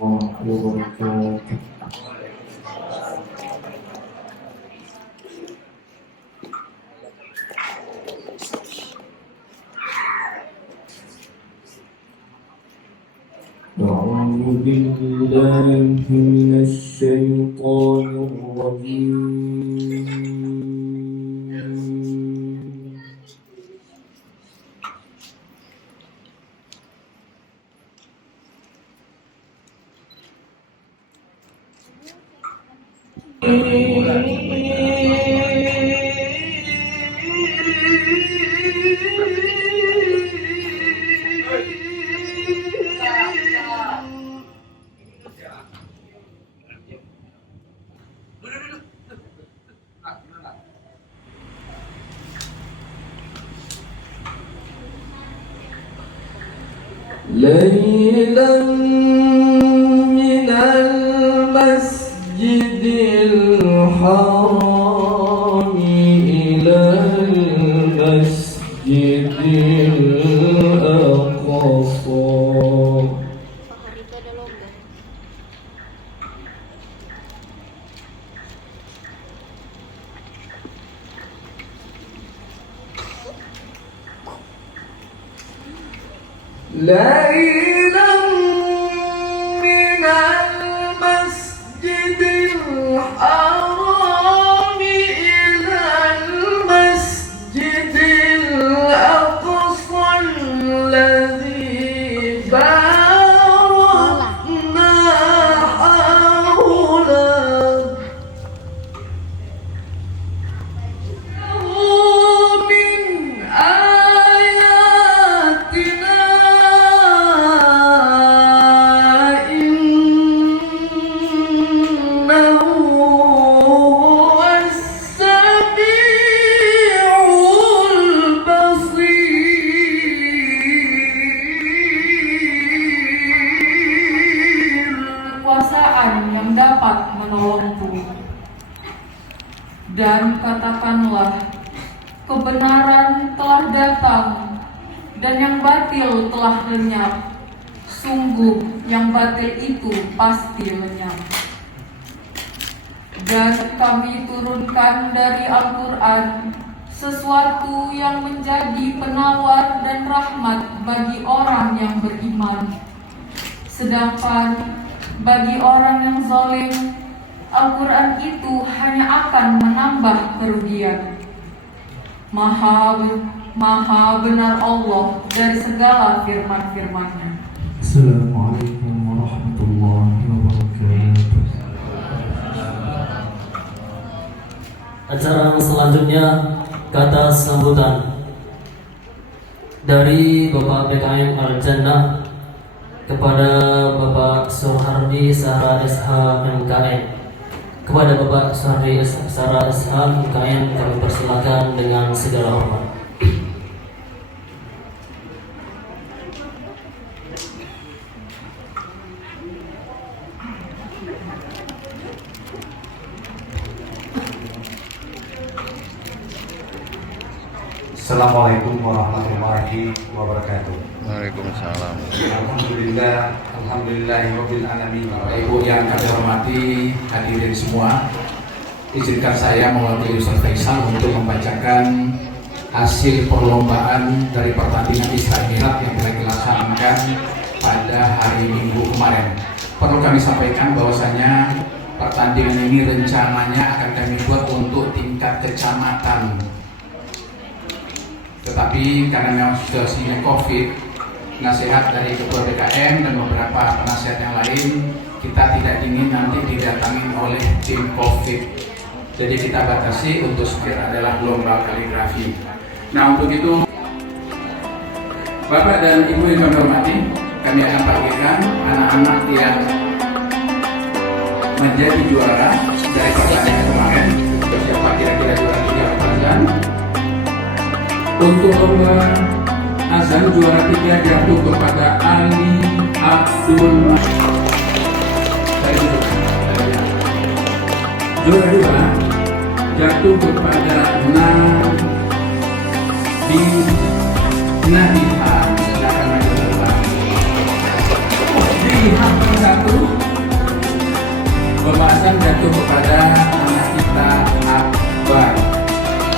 wabarakatuh. أعوذ بالله من الشيطان الرجيم. ليلا من المسجد الحرام إلى المسجد الأقصى. ليلا من المسجد الحرام إلى المسجد الأقصى الذي باركنا حوله من آياتنا yang dapat menolongku, dan katakanlah kebenaran telah datang dan yang batil telah lenyap. Sungguh yang batil itu pasti lenyap. Dan kami turunkan dari Al-Quran sesuatu yang menjadi penawar dan rahmat bagi orang yang beriman. Sedangkan bagi orang yang zalim, Al-Quran itu hanya akan menambah kerugian. Maha benar Allah dari segala firman-firman-Nya. Assalamualaikum warahmatullahi wabarakatuh. Acara selanjutnya kata sambutan dari Bapak PKM Al-Jannah kepada Bapak Soehardi Sara SH MKM. Kepada Bapak Soehardi Sara SH MKM kami persilakan dengan segala hormat. Assalamualaikum warahmatullahi wabarakatuh. Waalaikumsalam. Alhamdulillahirabbil alamin. Bapak Ibu yang kami hormati, hadirin semua, izinkan saya mewakili Ustaz Faisal untuk membacakan hasil perlombaan dari pertandingan Isra Mi'raj yang telah dilaksanakan pada hari Minggu kemarin. Perlu kami sampaikan bahwasanya pertandingan ini rencananya akan kami buat untuk tingkat kecamatan. Tetapi karena memang situasinya COVID, nasihat dari Ketua BKM dan beberapa penasihat yang lain, kita tidak ingin nanti didatangin oleh tim COVID. Jadi kita batasi untuk sekira adalah lomba kaligrafi. Nah, untuk itu, Bapak dan Ibu yang kami hormati, kami akan panggilkan anak-anak yang menjadi juara dari pertandingan kemarin. Siapa kira-kira juara 3 pertandingan? Untuk lomba azan juara 3 jatuh kepada Ali Abdul. Juara 2 jatuh kepada Nadiha. Lihat satu. kepada anak kita Akbar.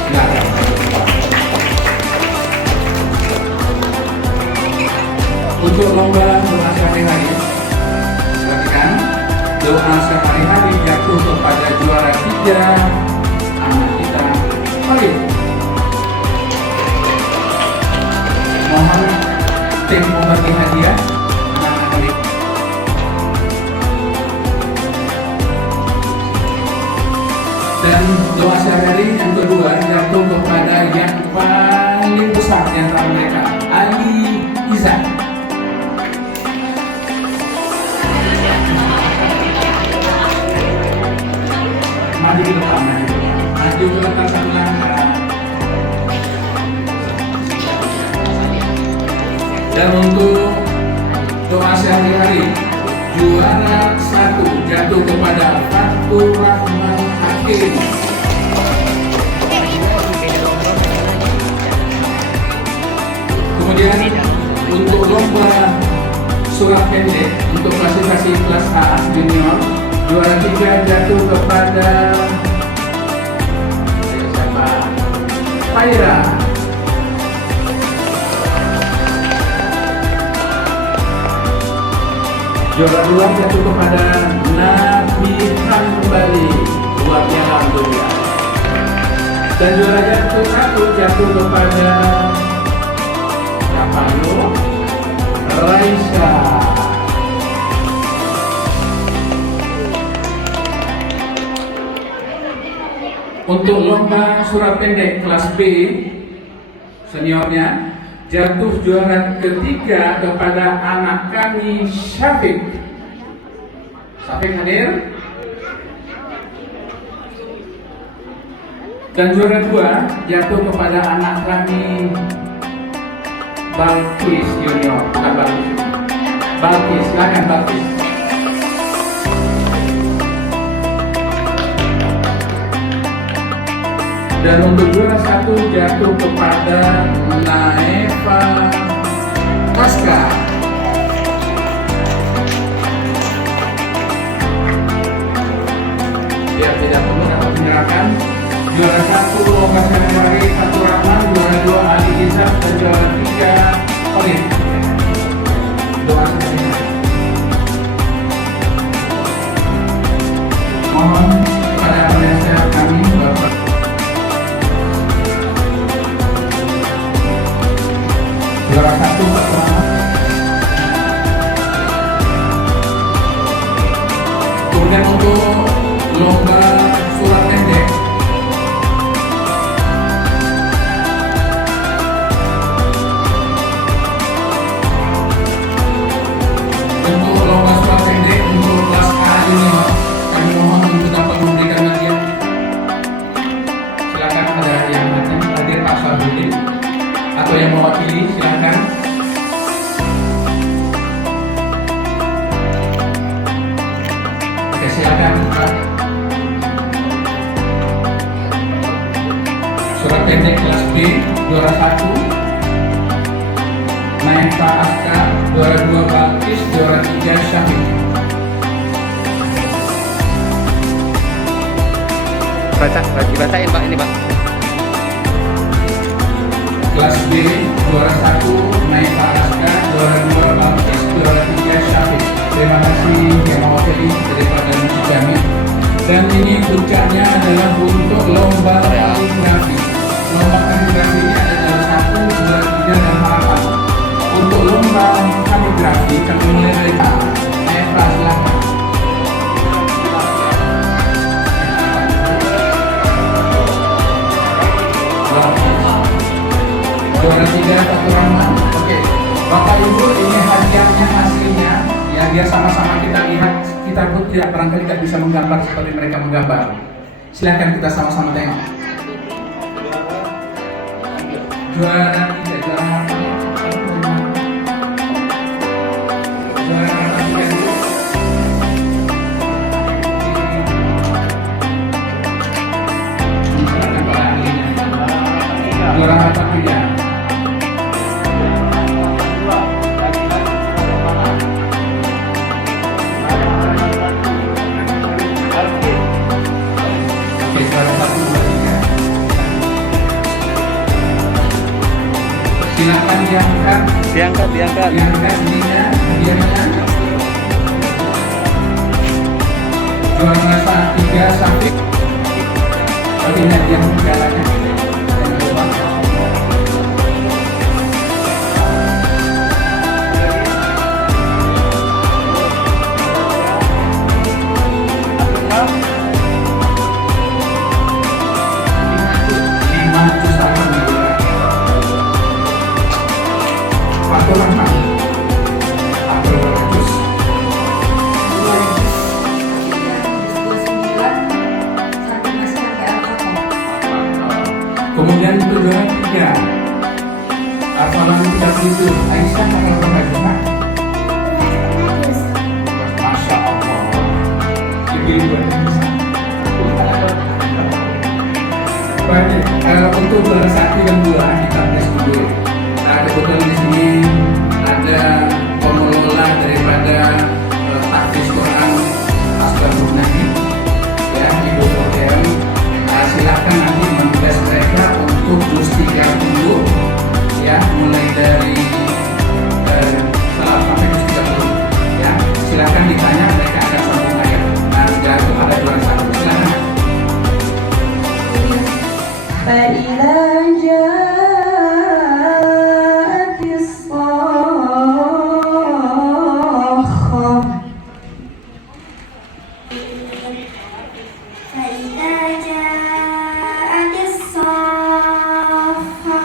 Silakan. Untuk lomba doa sehari-hari, perhatikan, doa sehari-hari jatuh kepada juara 3 anak kita Khalid. Mohon tim membagi hadiah anak Khalid. Dan doa sehari-hari yang kedua jatuh kepada yang paling besar di antara mereka, Ali Iza. Maju ke depan, maju ke depan satu langkah. Dan untuk doa sehari-hari juara 1 jatuh kepada Fatur Rahman Hakim. Kemudian untuk lomba surat pendek untuk klasifikasi kelas A junior, juara 3 jatuh kepada siapa? Faira. Juara 2 jatuh kepada Nabi Hanbali, luar biasa alhamdulillah. Dan juara jatuh 1 jatuh kepada siapa lu? Raisa. Untuk lomba surat pendek kelas B seniornya jatuh juara 3 kepada anak kami Syafiq. Syafiq hadir. Dan juara 2 jatuh kepada anak kami Balkis Junior. Bukan Balkis. Balkis, silakan Balkis. Dan untuk juara 1 jatuh kepada Naeva Kaska. Biar tidak perlu dapat menyerahkan. Juara 1 lomba sehari-hari Fatur Rahman, juara 2 Ali Izzat, dan juara 3 Khalid. Doa sehari-hari. Mohon kepada penasihat kami Bapak juara 1 Fatur Rahman. Kemudian untuk lomba surat pendek untuk kelas A ini, kami mohon untuk dapat memberikan hadiah. Silakan ada yang hadir Pak Sabudin atau yang mewakili, silakan. Oke, silakan Pak. Surat pendek kelas B juara 1 Naefa Aska, juara 2 Balkis, juara 3 Syafiq. Dibacain Pak ini Pak. Kelas B juara 1 Naefa Aska, juara 2 Balkis, juara 3 Syafiq. Terima kasih yang mewakili daripada musik kami. Dan ini puncaknya adalah untuk lomba kaligrafi. Lomba kaligrafi ini adalah 1, 2, 3 dan 4. Untuk lomba kaligrafi kami mulai dari Naefa, silakan. Juara 3 Fatur Rahman. Oke, Bapak Ibu, ini hadiahnya aslinya. Ya, biar sama-sama kita lihat. Kita pun tidak barangkali tidak bisa menggambar seperti mereka menggambar. Silakan kita sama-sama tengok. Juara 3, juara 3. Juara 3. diangkat, Diangkat, diangkat. diangkat ininya, hadiahnya. Juara rasa 3 sampai bagi hadiah segalanya. Jangan lupa. Kemudian itu juara 3 Arfalan 37 Aisyah kakak berapa? Masya Allah. Ibu-ibu baik, untuk juara 1 dan 2 kita tes dulu. Nah, kebetulan di sini ada pengelola daripada Tahfiz Quran Asbabun Nabi, ya, Ibu Sofian. Silakan nanti menulis mereka untuk juz 30, ya, mulai dari salah sampai juz 30, ya. Silakan ditanya, mereka akan sambung ayat. Nah, jatuh pada juara 1. Silakan. فإذا جاءت الصاخة فإذا جاءت الصاخة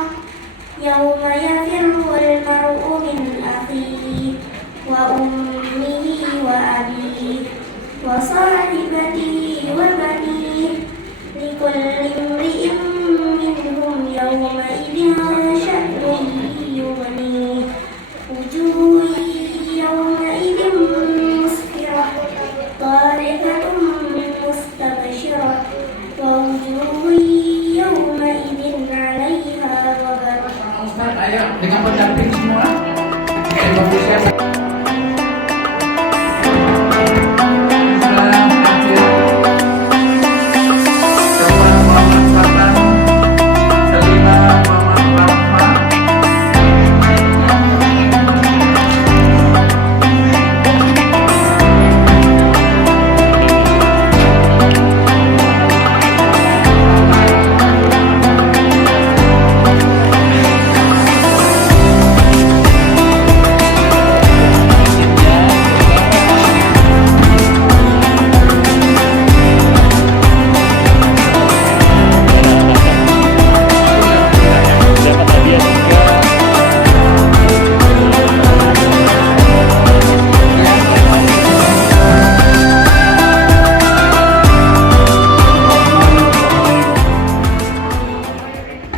يوم يفر المرء من أخيه وأمه وأبيه وصاحبته وبنيه لكل امرئ منهم يومئذ شأن يغنيه وجوه يومئذ مسفرة ضاحكة مستبشرة ووجوه يومئذ عليها غبرة. Ustaz, ayo dengan pendamping semua. Indonesia.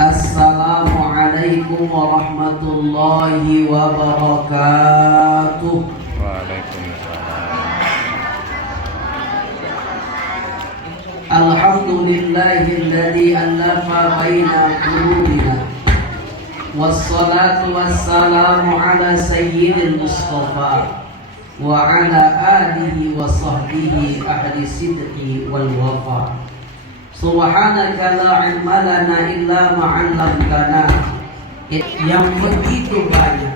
Assalamualaikum warahmatullahi wabarakatuh. Alhamdulillahilladzi allafa baina qulubina. Wassalatu wassalamu ala sayyidil mustafa wa ala alihi wa sahbihi ahli sidqi wal wafa. Subhanaka la ilma lana illa ma 'allamtana. Yang begitu banyak.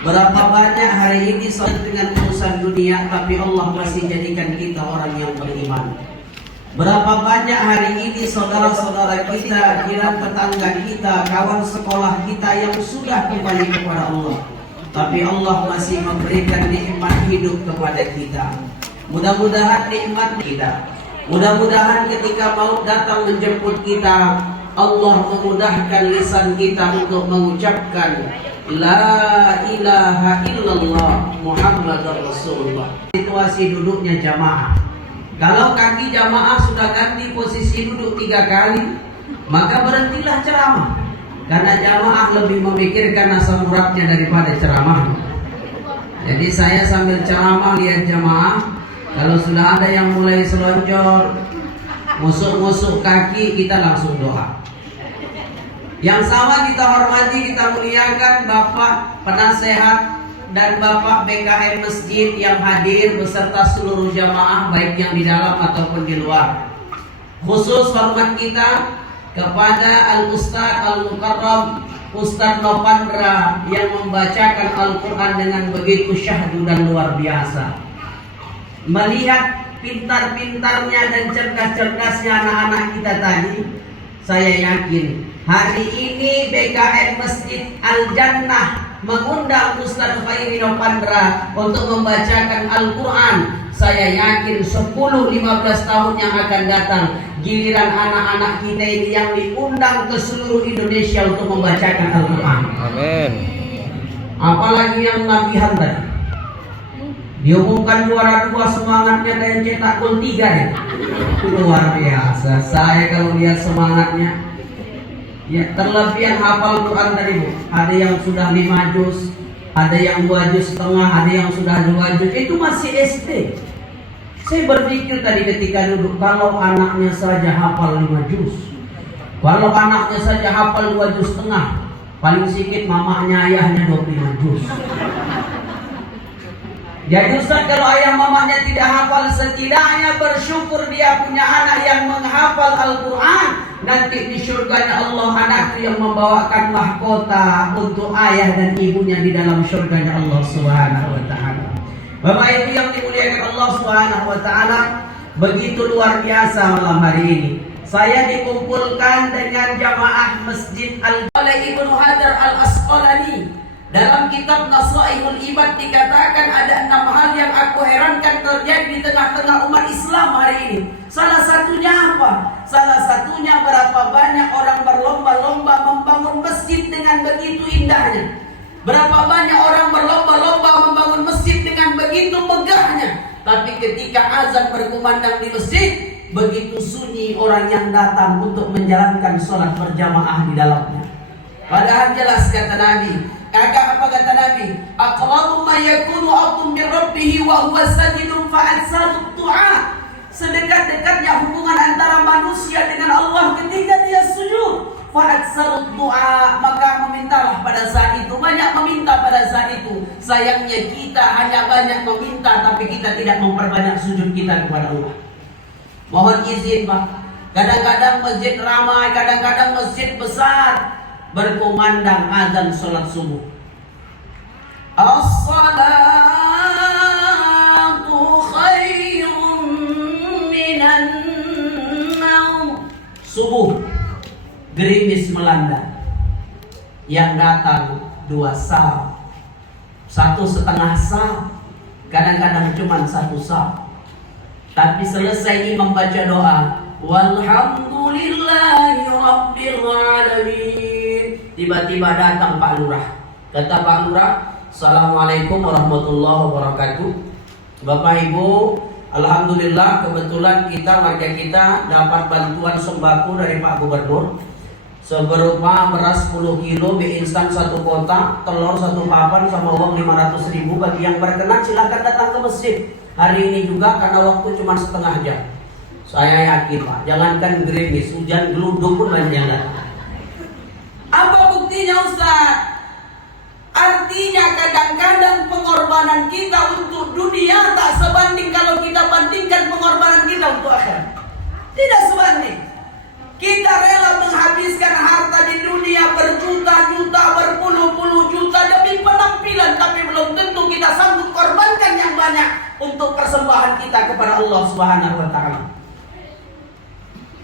Berapa banyak hari ini saat dengan urusan dunia, tapi Allah masih jadikan kita orang yang beriman. Berapa banyak hari ini saudara-saudara kita, jiran tetangga kita, kawan sekolah kita yang sudah kembali kepada Allah, tapi Allah masih memberikan nikmat hidup kepada kita. Mudah-mudahan nikmat kita, mudah-mudahan ketika maut datang menjemput kita, Allah memudahkan lisan kita untuk mengucapkan La ilaha illallah Muhammadar Rasulullah. Situasi duduknya jamaah, kalau kaki jamaah sudah ganti posisi duduk 3 kali, maka berhentilah ceramah, karena jamaah lebih memikirkan asam uratnya daripada ceramah. Jadi saya sambil ceramah lihat jamaah, kalau sudah ada yang mulai selonjor, musuk-musuk kaki, kita langsung doa. Yang sama kita hormati, kita muliakan Bapak Penasehat dan Bapak BKM Masjid yang hadir beserta seluruh jamaah, baik yang di dalam ataupun di luar. Khusus hormat kita kepada Al-Ustadz Al-Mukarram Ustadz Nopandra yang membacakan Al-Quran dengan begitu syahdu dan luar biasa. Melihat pintar-pintarnya dan cerdas-cerdasnya anak-anak kita tadi, saya yakin hari ini BKN Masjid Al-Jannah mengundang Ustadz Khairi Nopandra untuk membacakan Al-Quran. Saya yakin 10-15 tahun yang akan datang, giliran anak-anak kita ini yang diundang ke seluruh Indonesia untuk membacakan Al-Quran. Amin. Apalagi yang Nabihan tadi diumumkan juara 2, semangatnya dan cetak gol 3 ya. Luar biasa. Saya kalau lihat semangatnya, ya terlebih yang hafal Quran tadi Bu. Ada yang sudah 5 juz, ada yang 2 juz setengah, ada yang sudah 2 juz. Itu masih SD. Saya berpikir tadi ketika duduk, kalau anaknya saja hafal 5 juz, kalau anaknya saja hafal 2 juz setengah, paling sedikit mamanya ayahnya 25 juz. Jadi Ustaz, kalau ayah mamanya tidak hafal, setidaknya bersyukur dia punya anak yang menghafal Al-Quran. Nanti di surganya Allah anakku yang membawakan mahkota untuk ayah dan ibunya di dalam surganya Allah Subhanahu wa ta'ala. Bapak Ibu yang dimuliakan Allah Subhanahu wa ta'ala, begitu luar biasa malam hari ini. Saya dikumpulkan dengan jamaah Masjid oleh Ibnu Hajar Al-Asqalani. Dalam kitab Nasaihul Ibad dikatakan ada 6 hal yang aku herankan terjadi di tengah-tengah umat Islam hari ini. Salah satunya apa? Salah satunya berapa banyak orang berlomba-lomba membangun masjid dengan begitu indahnya. Berapa banyak orang berlomba-lomba membangun masjid dengan begitu megahnya. Tapi ketika azan berkumandang di masjid, begitu sunyi orang yang datang untuk menjalankan sholat berjamaah di dalamnya. Padahal jelas kata Nabi, apa kata Nabi? Aqrabu ma yakunu abdun bi rabbih wa huwa sajidun fa'atsarut du'a. Sedekat-dekatnya hubungan antara manusia dengan Allah ketika dia sujud, fa'atsarut du'a, maka memintalah pada saat itu, banyak meminta pada saat itu. Sayangnya kita hanya banyak meminta tapi kita tidak memperbanyak sujud kita kepada Allah. Mohon izin Pak, kadang-kadang masjid ramai, kadang-kadang masjid besar, berkumandang azan sholat subuh. As-salatu khairun minan naum. Subuh, gerimis melanda. Yang datang 2 sah, 1,5 sah, kadang-kadang cuma 1 sah. Tapi selesai imam baca doa, walhamdulillahi rabbil alamin. Tiba-tiba datang Pak Lurah. Kata Pak Lurah, Assalamualaikum warahmatullahi wabarakatuh. Bapak Ibu, alhamdulillah kebetulan warga kita dapat bantuan sembako dari Pak Gubernur seberupa beras 10 kilo, mie instan 1 kotak, telur 1 papan sama uang 500.000. Bagi yang berkenan silakan datang ke masjid. Hari ini juga karena waktu cuma setengah jam. Saya yakin Pak, jangankan gerimis, hujan geluduk pun banyak datang. Apa buktinya Ustaz? Artinya kadang-kadang pengorbanan kita untuk dunia tak sebanding kalau kita bandingkan pengorbanan kita untuk akhirat. Tidak sebanding. Kita rela menghabiskan harta di dunia berjuta-juta, berpuluh-puluh juta demi penampilan, tapi belum tentu kita sanggup korbankan yang banyak untuk persembahan kita kepada Allah Subhanahu wa ta'ala.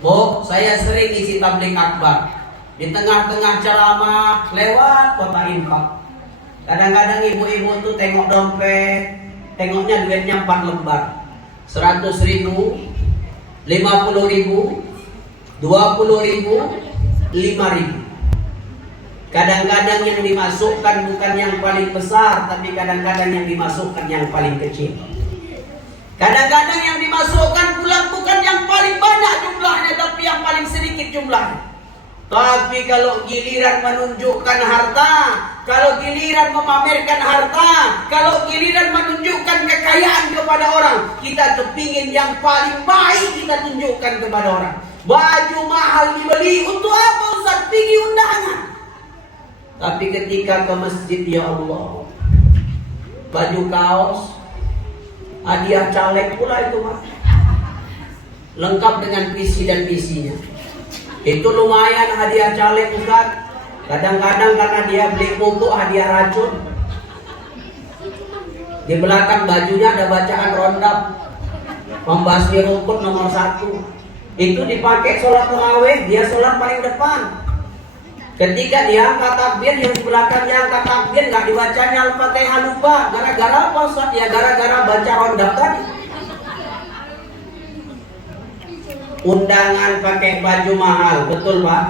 Bu, saya sering isi tabligh akbar. Di tengah-tengah ceramah lewat kota infak. Kadang-kadang ibu-ibu tuh tengok dompet, tengoknya duitnya 4 lembar, 100.000, 50.000, 20.000, 5.000. Kadang-kadang yang dimasukkan bukan yang paling besar, tapi kadang-kadang yang dimasukkan yang paling kecil. Kadang-kadang yang dimasukkan pula bukan yang paling banyak jumlahnya, tapi yang paling sedikit jumlahnya. Tapi kalau giliran menunjukkan harta, kalau giliran memamerkan harta, kalau giliran menunjukkan kekayaan kepada orang, kita kepingin yang paling baik kita tunjukkan kepada orang. Baju mahal dibeli, untuk apa Ustaz? Pergi undangan. Tapi ketika ke masjid, ya Allah, baju kaos, hadiah caleg pula itu Mas, lengkap dengan PC dan PC-nya. Itu lumayan hadiah caleg Ustaz. Kadang-kadang karena dia beli pupuk hadiah racun, di belakang bajunya ada bacaan rondap membasmi rumput nomor 1. Itu dipakai sholat tarawih, dia sholat paling depan. Ketika dia angkat takbir, yang di belakangnya angkat takbir nggak dibacanya Al-Fatihah, lupa. Gara-gara apa Ustaz? Ya gara-gara baca rondap tadi. Undangan pakai baju mahal, betul Pak?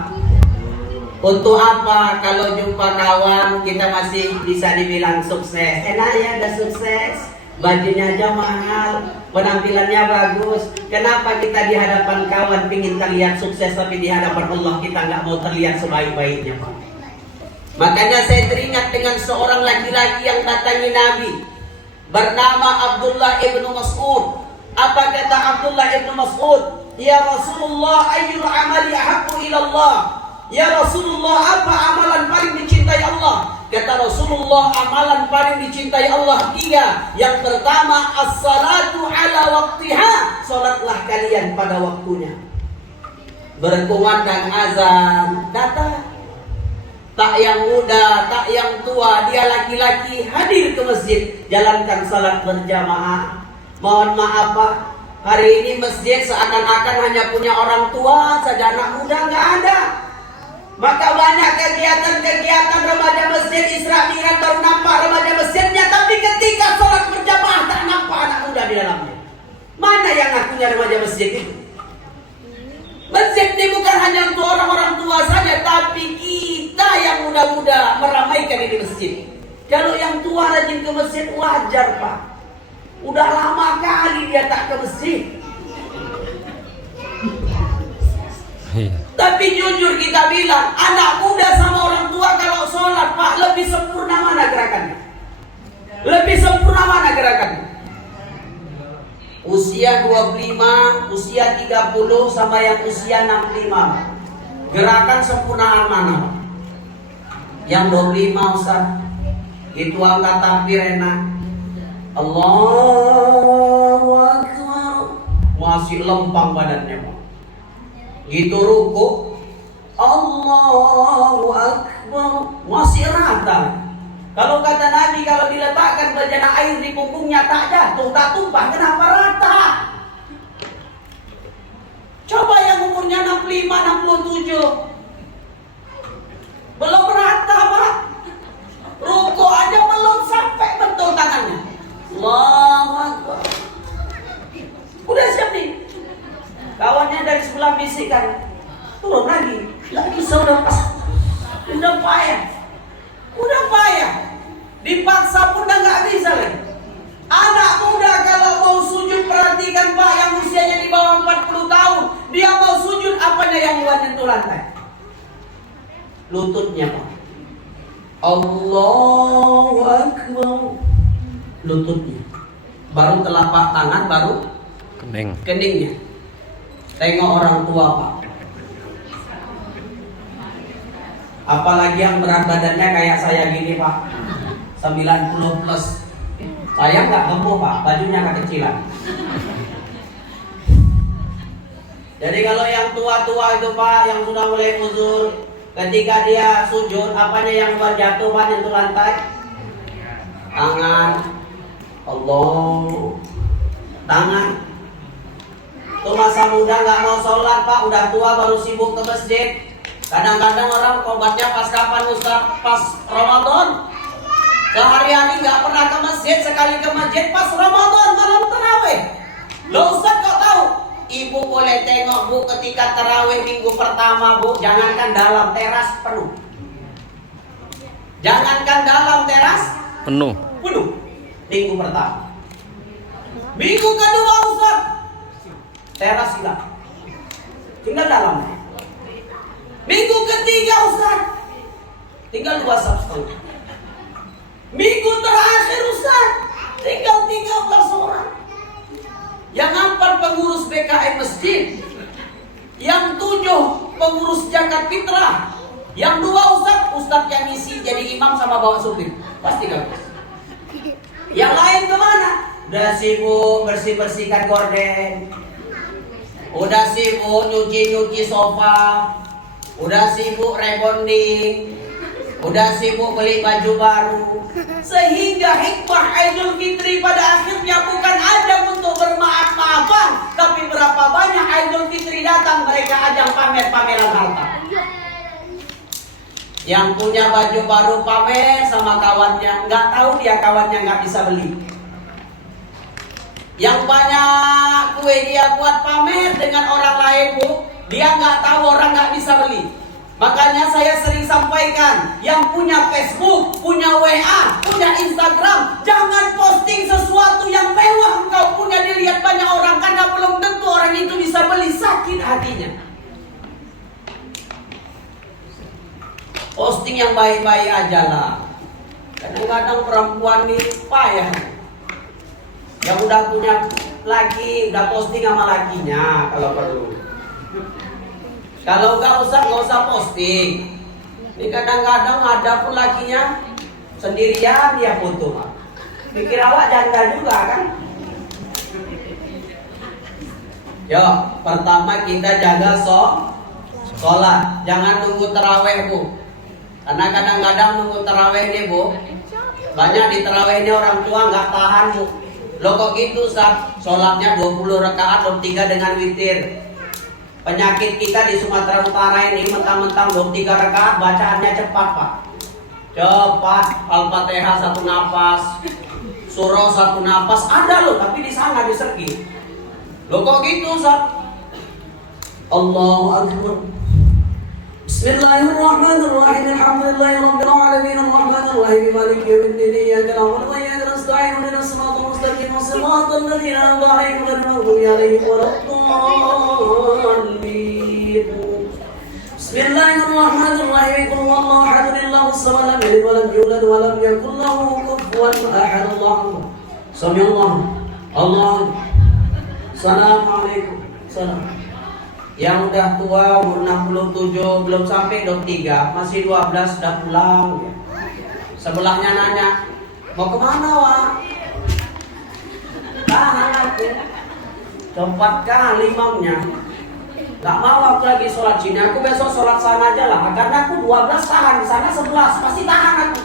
Untuk apa? Kalau jumpa kawan kita masih bisa dibilang sukses. Enak ya, udah sukses. Bajunya aja mahal, penampilannya bagus. Kenapa kita di hadapan kawan pingin terlihat sukses, tapi di hadapan Allah kita nggak mau terlihat sebaik-baiknya, Pak? Makanya saya teringat dengan seorang laki-laki yang datangi Nabi, bernama Abdullah ibnu Mas'ud. Apa kata Abdullah ibnu Mas'ud? Ya Rasulullah, ayyul amali ahabbu ilallah. Ya Rasulullah, apa amalan paling dicintai Allah? Kata Rasulullah, amalan paling dicintai Allah 3. Yang pertama, as-salatu ala waqtiha. Salatlah kalian pada waktunya. Berkumandang azan, datang. Tak yang muda, tak yang tua, dia laki-laki hadir ke masjid, jalankan salat berjamaah. Mohon maaf Pak, hari ini masjid seakan-akan hanya punya orang tua saja, anak muda nggak ada. Maka banyak kegiatan-kegiatan remaja masjid, Isra Mi'raj baru nampak remaja masjidnya, tapi ketika sholat berjamaah tak nampak anak muda di dalamnya. Mana yang ngakunya remaja masjid itu? Masjid ini bukan hanya untuk orang-orang tua saja, tapi kita yang muda-muda meramaikan ini masjid. Kalau yang tua rajin ke masjid wajar Pak. Udah lama kali dia tak ke masjid. Tapi jujur kita bilang, anak muda sama orang tua kalau sholat Pak, lebih sempurna mana gerakannya? Lebih sempurna mana gerakannya? Usia 25, usia 30 sama yang usia 65. Gerakan sempurnaan mana? Yang 25 Ustaz, itu angkat takbir enak. Allahu Akbar, masih lempang badannya Pak. Gitu ruku, Allahu Akbar, masih rata. Kalau kata Nabi, kalau diletakkan bejana air di punggungnya tak jatuh, tak tumpah, kenapa rata? Coba yang umurnya 65, 67, belum rata Pak. Ruku aja belum sampai bentuk tangannya. Allahu Akbar. Udah siap nih. Kawannya dari sebelah bisikan, turun lagi, nggak bisa, udah payah, dipaksa pun udah nggak bisa lagi. Anak muda kalau mau sujud, perhatikan Pak, yang usianya di bawah 40 tahun, dia mau sujud apanya yang buat nyentuh lantai? Lututnya Pak. Allahu Akbar, lututnya. Baru telapak tangan, baru keningnya. Tengok orang tua Pak. Apalagi yang berat badannya kayak saya gini Pak, 90 plus. Saya nggak gemuk Pak, bajunya kekecilan. Jadi kalau yang tua-tua itu Pak, yang sudah mulai uzur, ketika dia sujud, apanya yang buat jatuh Pak nyentuh lantai? Tangan. Allah. Tangan. Tuh masa muda nggak mau sholat Pak, udah tua baru sibuk ke masjid. Kadang-kadang orang tobatnya pas kapan Ustaz? Pas Ramadan. Sehari-hari nggak pernah ke masjid, sekali ke masjid pas Ramadan malam tarawih. Loh Ustaz kok tahu? Ibu boleh tengok Bu, ketika tarawih minggu pertama Bu, jangankan dalam teras penuh. Jangankan dalam teras penuh. Minggu pertama. Minggu kedua Ustaz, teras hilang, tinggal dalam. Minggu ketiga Ustaz, tinggal 2 substance. Minggu terakhir Ustaz, tinggal 13 orang. Yang 4 pengurus BKM masjid, yang 7 pengurus zakat fitrah, yang 2 Ustaz yang isi jadi imam sama bawa supir, pasti bagus. Yang lain kemana? Udah sibuk bersih-bersihkan gorden, udah sibuk nyuci-nyuci sofa, udah sibuk rebonding, udah sibuk beli baju baru, sehingga hikmah Idul Fitri pada akhirnya bukan ada untuk bermaaf-maafan, tapi berapa banyak Idul Fitri datang mereka ajang pamer-pameran harta. Yang punya baju baru pamer sama kawannya, nggak tahu dia kawannya nggak bisa beli. Yang banyak kue dia buat pamer dengan orang lain, Bu, dia nggak tahu orang nggak bisa beli. Makanya saya sering sampaikan, yang punya Facebook, punya WA, punya Instagram, jangan posting sesuatu yang mewah engkau punya dilihat banyak orang, karena belum tentu orang itu bisa beli, sakit hatinya. Posting yang baik-baik aja lah. Kadang-kadang perempuan ini payah. Yang udah punya laki, udah posting sama lakinya kalau perlu. Kalau nggak usah posting. Ini kadang-kadang ada pun lakinya sendirian dia foto. Pikir awak janda juga kan? Yo, pertama kita jaga sholat. Jangan nunggu taraweh, Bu. Karena kadang-kadang nunggu taraweh nih, Bu, banyak di taraweh ini orang tua nggak tahan, Bu. Lo kok gitu, Ustaz? Sholatnya 20 rakaat, 23 dengan witir. Penyakit kita di Sumatera Utara ini mentang-mentang 23 rakaat bacaannya cepat, Pak. Cepat, Al-Fatihah 1 nafas, surah 1 nafas, ada loh, tapi di sana di Sergi. Lo kok gitu, Ustaz? Allahu Akbar. Bismillahirrahmanirrahim. Alhamdulillahirabbil alamin arrahmanir rahim maliki yaumiddin iyyaka na'budu wa iyyaka nasta'in ihdinas siratal mustaqim siratal ladzina an'amta 'alaihim ghairil maghdubi 'alaihim waladdallin. Bismillahirrahmanirrahim. Qul huwallahu ahad, Allahus samad, lam yalid wa lam yulad wa lam yakul lahu kufuwan ahad. Allahu sami'allahu. Allahu. Assalamualaikum. Salam. Yang udah tua umur 67 belum sampai 23, masih 12 sudah pulang. Sebelahnya nanya, mau kemana, Wak? Tahan aku. 4 kali imamnya. Gak mau aku lagi sholat sini, aku besok sholat sana aja lah. Karena aku 12 tahan, di sana 11, pasti tahan aku.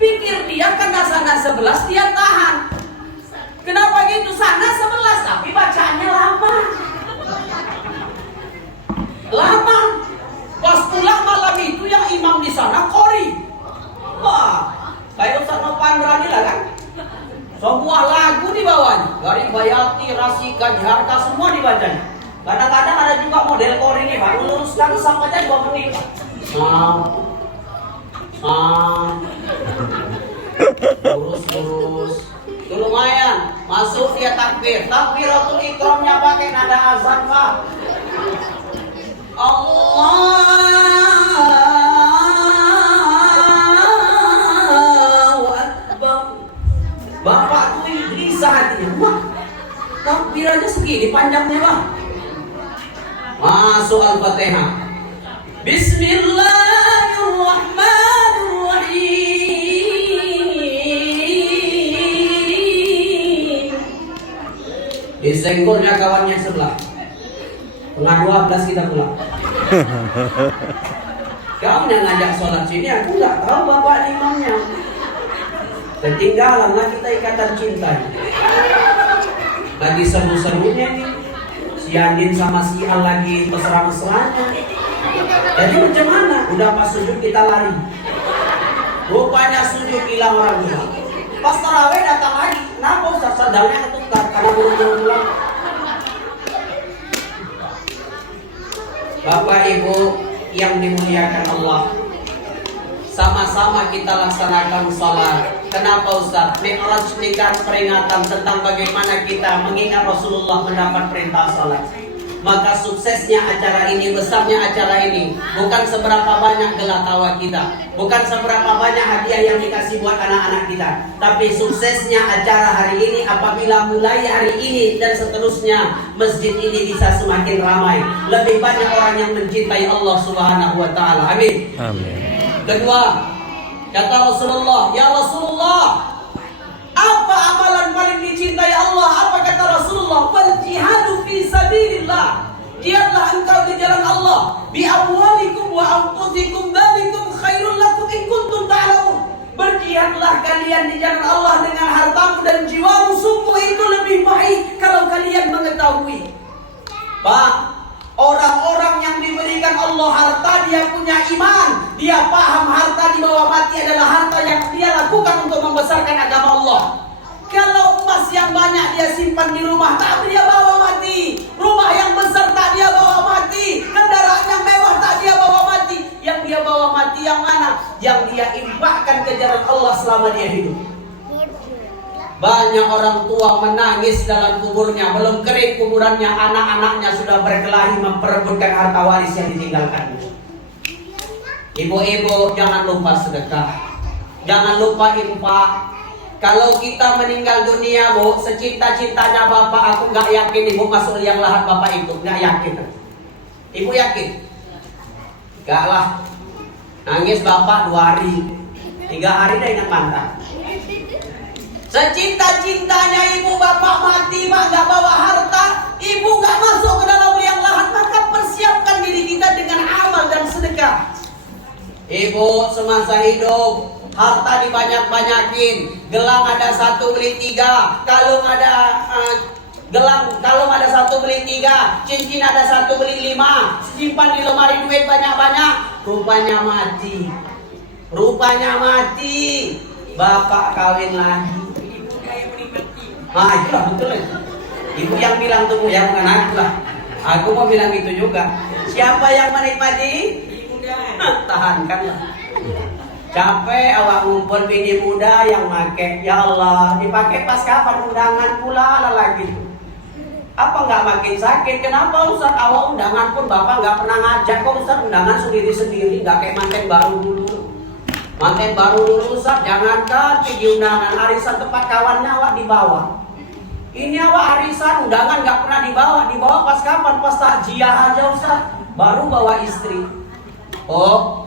Pikir dia karena sana 11 dia tahan. Kenapa gitu? Sana 11 tapi bacaannya lama. Lama. Pas pulang malam itu yang imam di sana qori. Wah, kayak Ustaz Nopandra nih lah kan. Semua lagu dibawanya. Dari Bayati, Rasika, Jiharka semua dibacanya. Kadang-kadang ada juga model qori nih, Pak. Luruskan sampainya 2 menit. Lurus. Itu lumayan. Masuk dia takbir. Takbiratul ikramnya pakai nada azan, Pak. Allahu Akbar. Bapak tuh gelisah hatinya. Wah, takbir aja segini panjangnya, Bang. Masuk Al-Fatihah. Bismillahirrahmanirrahim. Disenggolnya kawannya sebelah. Tengah 12 kita pulang. Kamu yang ngajak sholat sini, aku nggak tahu bapak imamnya. Ketinggalan lah kita ikatan cinta. Lagi seru-serunya nih. Si Andin sama si Al lagi mesra-mesranya. Jadi macam mana? Udah pas sujud kita lari. Rupanya sujud hilang orang tua. Pas tarawih datang lagi. Kenapa Ustaz? Sandalnya ketukar karena buru-buru pulang. Bapak Ibu yang dimuliakan Allah, sama-sama kita laksanakan salat. Kenapa Ustaz? Mi'raj ini kan peringatan tentang bagaimana kita mengingat Rasulullah mendapat perintah salat. Maka suksesnya acara ini, besarnya acara ini, bukan seberapa banyak gelak tawa kita, bukan seberapa banyak hadiah yang dikasih buat anak-anak kita, tapi suksesnya acara hari ini apabila mulai hari ini dan seterusnya masjid ini bisa semakin ramai, lebih banyak orang yang mencintai Allah Subhanahu wa taala. Amin. Amin. Kedua, kata Rasulullah, ya Rasulullah, apa amalan paling dicintai Allah? Apa kata Rasulullah? Wal jihadu fi sabilillah. Jihadlah engkau di jalan Allah. bi amwalikum wa anfusikum dzalikum khairul lakum in kuntum ta'lamun. Berjihadlah kalian di jalan Allah dengan hartamu dan jiwamu, sungguh itu lebih baik kalau kalian mengetahui. Pak, orang-orang yang diberikan Allah harta, dia punya iman, dia paham harta di bawah mati adalah harta yang dia lakukan untuk membesarkan agama Allah. Kalau emas yang banyak dia simpan di rumah, tak dia bawa mati. Rumah yang besar tak dia bawa mati. Kendaraan yang mewah tak dia bawa mati. Yang dia bawa mati yang mana? Yang dia infakkan ke jalan Allah selama dia hidup. Banyak orang tua menangis dalam kuburnya, belum kering kuburannya, anak-anaknya sudah berkelahi memperebutkan harta waris yang ditinggalkannya. Ibu-ibu, jangan lupa sedekah, jangan lupa infak. Kalau kita meninggal dunia, Bu, secinta-cintanya Bapak, aku nggak yakin Ibu masuk liang lahat Bapak itu, nggak yakin. Ibu yakin? Enggak lah. Nangis Bapak 2 hari, 3 hari dah ingat mantan. Secinta-cintanya Ibu Bapak mati, Pak, nggak bawa harta, Ibu nggak masuk ke dalam liang lahat, maka persiapkan diri kita dengan amal dan sedekah. Ibu semasa hidup harta dibanyak-banyakin, gelang ada 1 beli 3, kalung ada kalau ada 1 beli 3, cincin ada 1 beli 5, simpan di lemari duit banyak-banyak, rupanya mati, Bapak kawin lagi. Nah itulah betul ya. Ibu yang bilang tuh, yang bukan aku lah. Aku mau bilang itu juga. Siapa yang menikmati? Tahankan lah. Capek awak ngumpul bini muda yang make, ya Allah, dipakai pas kapan undangan pula ala lagi. Apa nggak makin sakit? Kenapa Ustaz? Awak undangan pun Bapak nggak pernah ngajak kok Ustaz, undangan sendiri-sendiri, nggak kayak manten baru dulu. Manten baru dulu Ustaz, jangankan pergi undangan, arisan tempat kawannya awak dibawa. Ini awak arisan undangan nggak pernah dibawa pas kapan? Pas takjiah aja Ustaz, baru bawa istri. Oh,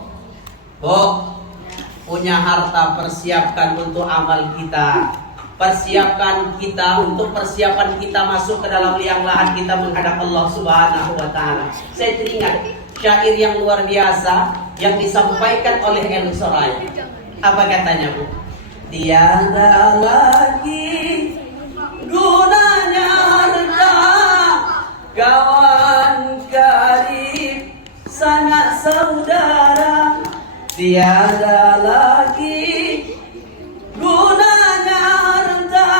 punya harta, persiapkan untuk amal kita, persiapkan kita untuk persiapan kita masuk ke dalam liang lahat kita menghadap Allah Subhanahu wa Ta'ala. Saya teringat syair yang luar biasa yang disampaikan oleh El Soraya. Apa katanya, Bu? Tiada lagi gunanya harta, kawan karib, sanak saudara. Tiada lagi gunanya harta,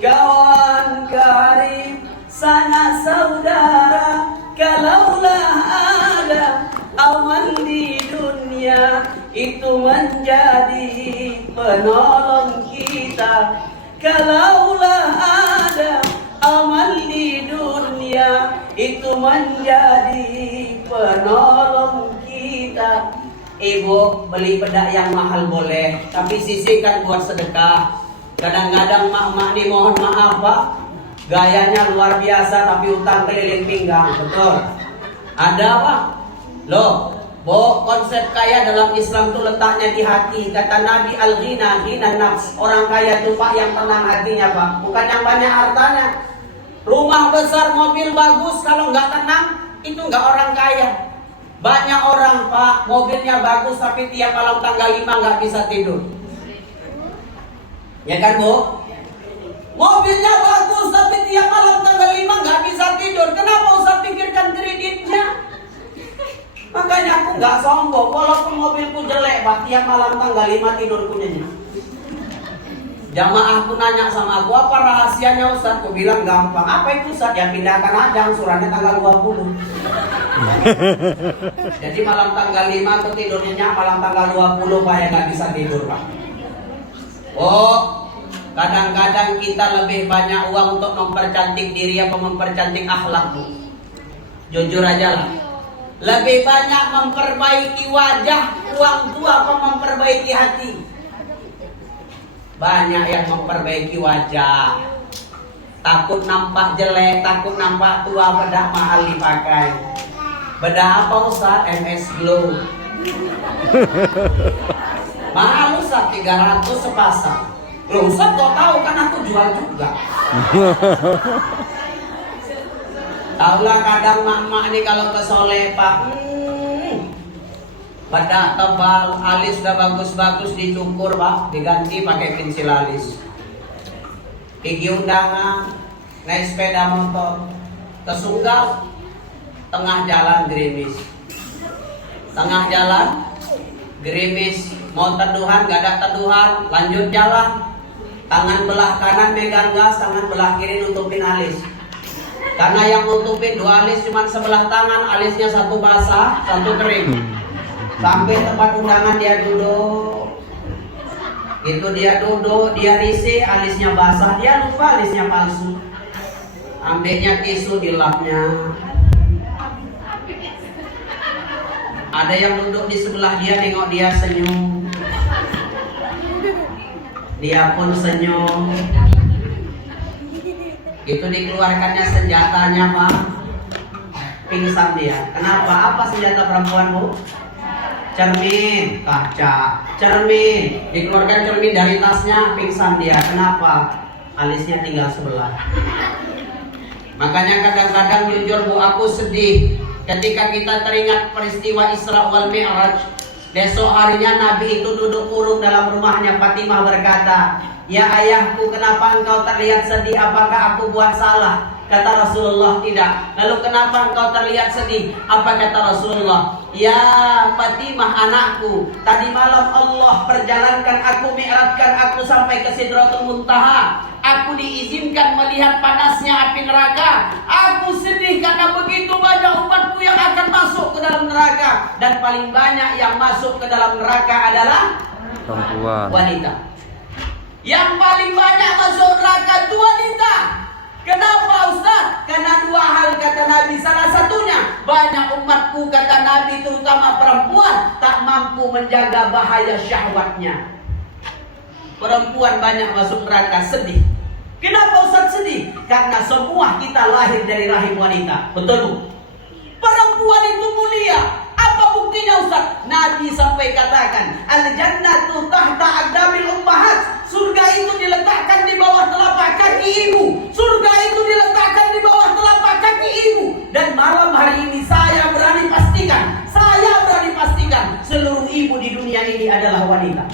kawan karib, sanak saudara. Kalaulah ada amal di dunia, itu menjadi penolong kita. Kalaulah ada amal di dunia, itu menjadi penolong kita. Ibu beli bedak yang mahal boleh, tapi sisihkan buat sedekah. Kadang-kadang mak-mak nih mohon maaf Pak, gayanya luar biasa tapi utang keliling pinggang, betul? Ada Pak? Loh, Bu, konsep kaya dalam Islam itu letaknya di hati. Kata Nabi, al-ghina ghina nafs. Orang kaya itu Pak yang tenang hatinya Pak, bukan yang banyak hartanya. Rumah besar, mobil bagus, kalau nggak tenang itu nggak orang kaya. Banyak orang Pak, mobilnya bagus tapi tiap malam tanggal 5 nggak bisa tidur. Ya kan Bu? Mobilnya bagus tapi tiap malam tanggal 5 nggak bisa tidur. Kenapa usah pikirkan kreditnya? Makanya aku nggak sombong, walaupun mobilku jelek Pak, tiap malam tanggal 5 tidur punyanya. Jamaah pun nanya sama aku, apa rahasianya Ustaz? Aku bilang gampang. Apa itu Ustaz? Ya pindahkan aja angsurannya tanggal 20. Jadi malam tanggal 5 aku tidurnya malam tanggal 20 Pak, ya nggak bisa tidur Pak. Oh, kadang-kadang kita lebih banyak uang untuk mempercantik diri apa mempercantik akhlak Bu? Jujur aja lah. Lebih banyak memperbaiki wajah uang tua apa memperbaiki hati? Banyak yang memperbaiki wajah, takut nampak jelek, takut nampak tua, bedak mahal dipakai. Bedak apa Ustaz? MS Glow. Mahal Ustaz, 300 sepasang. Loh Ustaz kok tahu, kan aku jual juga. Taulah kadang mak-mak nih kalau ke Soleh Pak, Pada tebal, alis udah bagus-bagus dicukur pak, diganti pakai pensil alis. Gigi undangan, naik sepeda motor, kesunggal, tengah jalan gerimis. Tengah jalan gerimis, mau teduhan gak ada teduhan, lanjut jalan. Tangan belah kanan megang gas, tangan belah kiri nutupin alis. Karena yang nutupin dua alis cuma sebelah tangan, alisnya satu basah, satu kering. Sampai tempat undangan dia duduk. Itu dia duduk, dia risih, alisnya basah, dia lupa alisnya palsu. Ambilnya tisu dilapnya. Ada yang duduk di sebelah dia, nengok dia senyum. Dia pun senyum. Itu dikeluarkannya senjatanya pak. Pingsan dia. Kenapa? Apa senjata perempuan bu? Cermin, kaca, cermin. Dikeluarkan cermin dari tasnya, pingsan dia. Kenapa? Alisnya tinggal sebelah. Makanya kadang-kadang jujur bu, aku sedih ketika kita teringat peristiwa Isra wal Mi'raj. Besok harinya Nabi itu duduk kurung dalam rumahnya. Fatimah berkata, "Ya ayahku, kenapa engkau terlihat sedih? Apakah aku buat salah?" Kata Rasulullah, "Tidak." "Lalu kenapa engkau terlihat sedih?" Apa kata Rasulullah? "Ya Fatimah anakku, tadi malam Allah perjalankan aku, mi'rajkan aku sampai ke Sidratul Muntaha. Aku diizinkan melihat panasnya api neraka. Aku sedih karena begitu banyak umatku yang akan masuk ke dalam neraka. Dan paling banyak yang masuk ke dalam neraka adalah Perempuan. wanita. Yang paling banyak masuk neraka itu wanita. Kenapa Ustaz? Karena dua hal kata Nabi. Salah satunya, banyak umatku kata Nabi, terutama perempuan, tak mampu menjaga bahaya syahwatnya. Perempuan banyak masuk neraka, sedih. Kenapa Ustaz sedih? Karena semua kita lahir dari rahim wanita. Betul bu? Perempuan itu mulia. Apa buktinya Ustaz? Nabi sampai katakan, "Al-jannatu tahta aqdamil ummahat." Surga itu diletakkan di bawah telapak kaki ibu. Surga itu diletakkan di bawah telapak kaki ibu. Dan malam hari ini saya berani pastikan, seluruh ibu di dunia ini adalah wanita.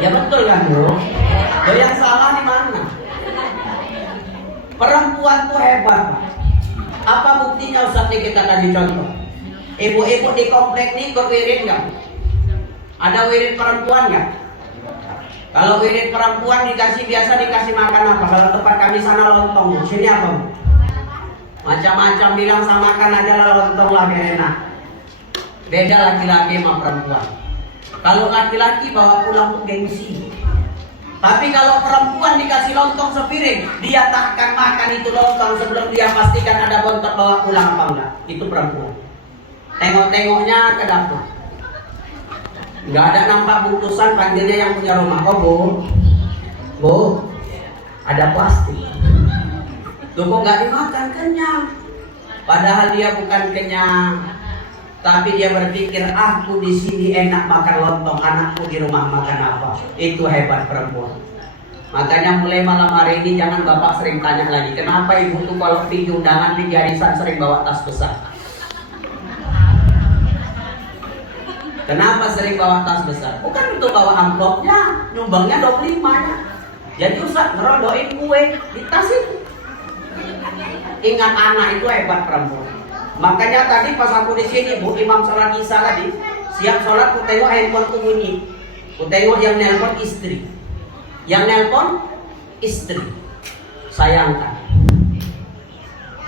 Ya betul kan bro? Lo yang salah di mana? Perempuan tuh hebat Pak. Apa buktinya Ustaz nih, kita kasih contoh. Ibu-ibu di komplek nih ikut wirid nggak? Ada wirid perempuan nggak? Kalau wirid perempuan dikasih makan apa? Kalau tempat kami sana lontong, sini apa bu? Macam-macam, bilang sama makan aja lah lontong lah biar enak. Beda laki-laki sama perempuan. Kalau laki-laki bawa pulang gengsi. Tapi kalau perempuan dikasih lontong sepiring, dia tak akan makan itu lontong sebelum dia pastikan ada bontot bawa pulang apa enggak. Itu perempuan. Tengok-tengoknya ke dapur. Nggak ada nampak bungkusan, panggilnya yang punya rumah. "Oh bu, bu, ada plastik." Tuh kok nggak dimakan, kenyang. Padahal dia bukan kenyang. Tapi dia berpikir, aku di sini enak makan lontong, anakku di rumah makan apa. Itu hebat perempuan. Makanya mulai malam hari ini jangan bapak sering tanya lagi, kenapa ibu tuh kalau pergi undangan di arisan sering bawa tas besar? Kenapa sering bawa tas besar? Bukan untuk bawa amplopnya, nyumbangnya 25 ya. Jadi Ustaz ngerodoin kue di tas itu. Ingat anak itu hebat perempuan. Makanya tadi pas aku di sini, Bu Imam sholat isya tadi, siap sholat, ku tengok handphone ku bunyi. Ku tengok yang nelpon istri. Yang nelpon istri. Sayangkan.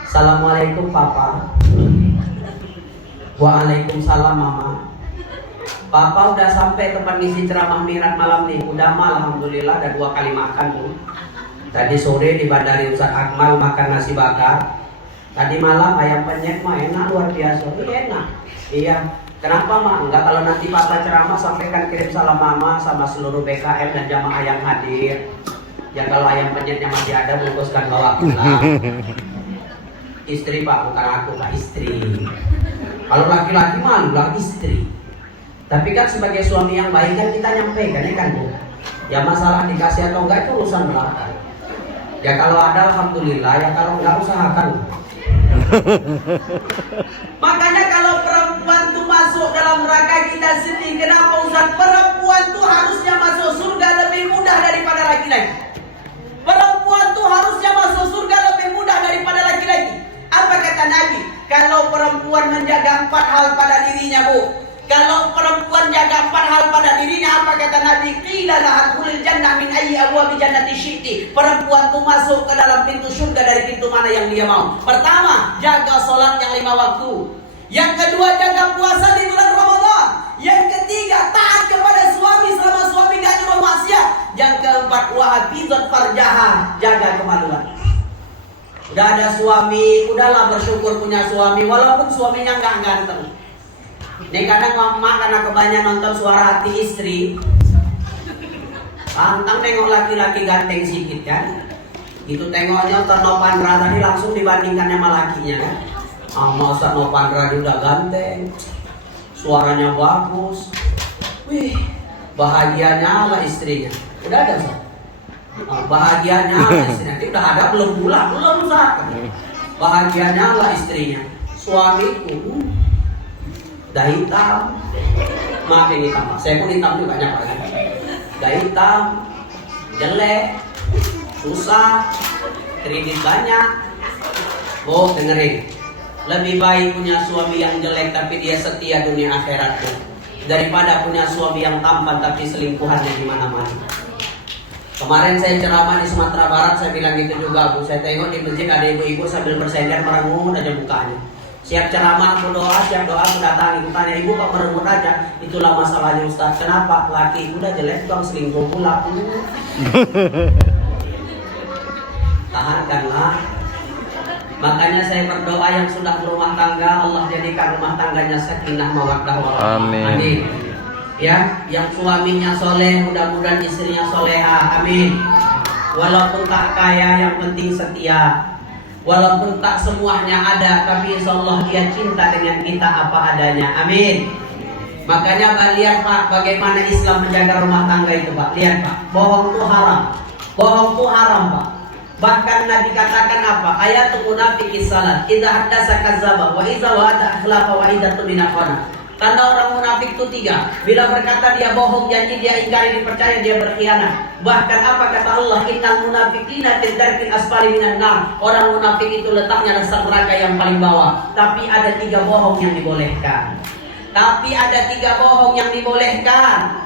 "Assalamualaikum Papa." "Waalaikumsalam Mama." "Papa udah sampai tempat ngisi ceramah mirat malam nih." "Udah Ma, alhamdulillah, ada 2 kali makan Bu. Tadi sore di Bandari Ustaz Akmal makan nasi bakar. Tadi malam ayam penyet mah enak luar biasa." "Iya enak." "Iya." "Kenapa Ma?" "Enggak, kalau nanti Papa ceramah sampaikan kirim salam Mama sama seluruh BKM dan jamaah yang hadir. Ya kalau ayam penyetnya masih ada bungkuskan bawa pulang." Istri Pak, bukan aku Pak, istri. Kalau laki-laki malu lah istri. Tapi kan sebagai suami yang baik kan kita nyampaikan ya kan Bu. Ya masalah dikasih atau enggak itu urusan belakang. Ya kalau ada alhamdulillah, ya kalau enggak usahakan. Makanya kalau perempuan tuh masuk dalam neraka kita sedih. Kenapa Ustaz? Perempuan tuh harusnya masuk surga lebih mudah daripada laki-laki. Perempuan tuh harusnya masuk surga lebih mudah daripada laki-laki. Apa kata Nabi? Kalau perempuan menjaga 4 hal pada dirinya, Bu. Kalau perempuan jaga 4 hal pada dirinya, apa kata Nabi? Qila laha kulil jannah min ayyi abwabi jannati syi'ti. Perempuan tuh masuk ke dalam pintu surga dari pintu mana yang dia mau. Pertama, jaga sholat yang 5 waktu. Yang kedua, jaga puasa di bulan Ramadan. Yang ketiga, taat kepada suami selama suami gak nyuruh maksiat. Yang keempat, wahafizat farjaha, jaga kemaluan. Udah ada suami, udahlah bersyukur punya suami, walaupun suaminya nggak ganteng. Nih kadang mama karena kebanyakan nonton Suara Hati Istri, pantang nengok laki-laki ganteng sedikit kan. Itu tengoknya Novandra tadi langsung dibandingkan sama lakinya kan. Masa Novandra dia udah ganteng, suaranya bagus, wih, bahagianya lah istrinya. Udah ada Ustaz? Bahagianya lah istrinya. Udah ada belum pula? Belum Ustaz. Bahagianya lah istrinya. Suamiku dah hitam, maaf yang hitam, saya pun hitam juga nyapa kan. Dah hitam, jelek, susah, kredit banyak. Oh dengerin, lebih baik punya suami yang jelek tapi dia setia dunia akhirat tuh, daripada punya suami yang tampan tapi selingkuhannya di mana-mana. Kemarin saya ceramah di Sumatera Barat, saya bilang gitu juga Bu. Saya tengok di masjid ada ibu-ibu sambil bersender merengut aja mukanya. Siap ceramah, aku doa, siap doa, aku datangi, aku tanya, ibu kok merengut aja? Itulah masalahnya Ustaz. Kenapa? Laki udah jelek, tukang selingkuh pula. Tahankanlah. Makanya saya berdoa yang sudah berumah tangga, Allah jadikan rumah tangganya sakinah mawaddah warahmah. Amin. Ya, yang suaminya soleh, mudah-mudahan istrinya soleha. Amin. Walaupun tak kaya, yang penting setia. Walaupun tak semuanya ada, tapi insya Allah dia cinta dengan kita apa adanya. Amin. Makanya Pak, lihat Pak, bagaimana Islam menjaga rumah tangga itu Pak. Lihat Pak, bohong itu haram. Bohong itu haram Pak. Bahkan Nabi katakan apa? Ayatul munafiqis salat. Idza haddasa kadzdzaba wa idza wa'ada akhlafa wa idza tumina khana. Tanda orang munafik itu 3. Bila berkata dia bohong, janji dia ingkari, dipercaya dia berkhianat. Bahkan apa kata Allah? Innal munafiqina fid darkil asfali minan nar. Orang munafik itu letaknya dasar neraka yang paling bawah. Tapi ada 3 bohong yang dibolehkan.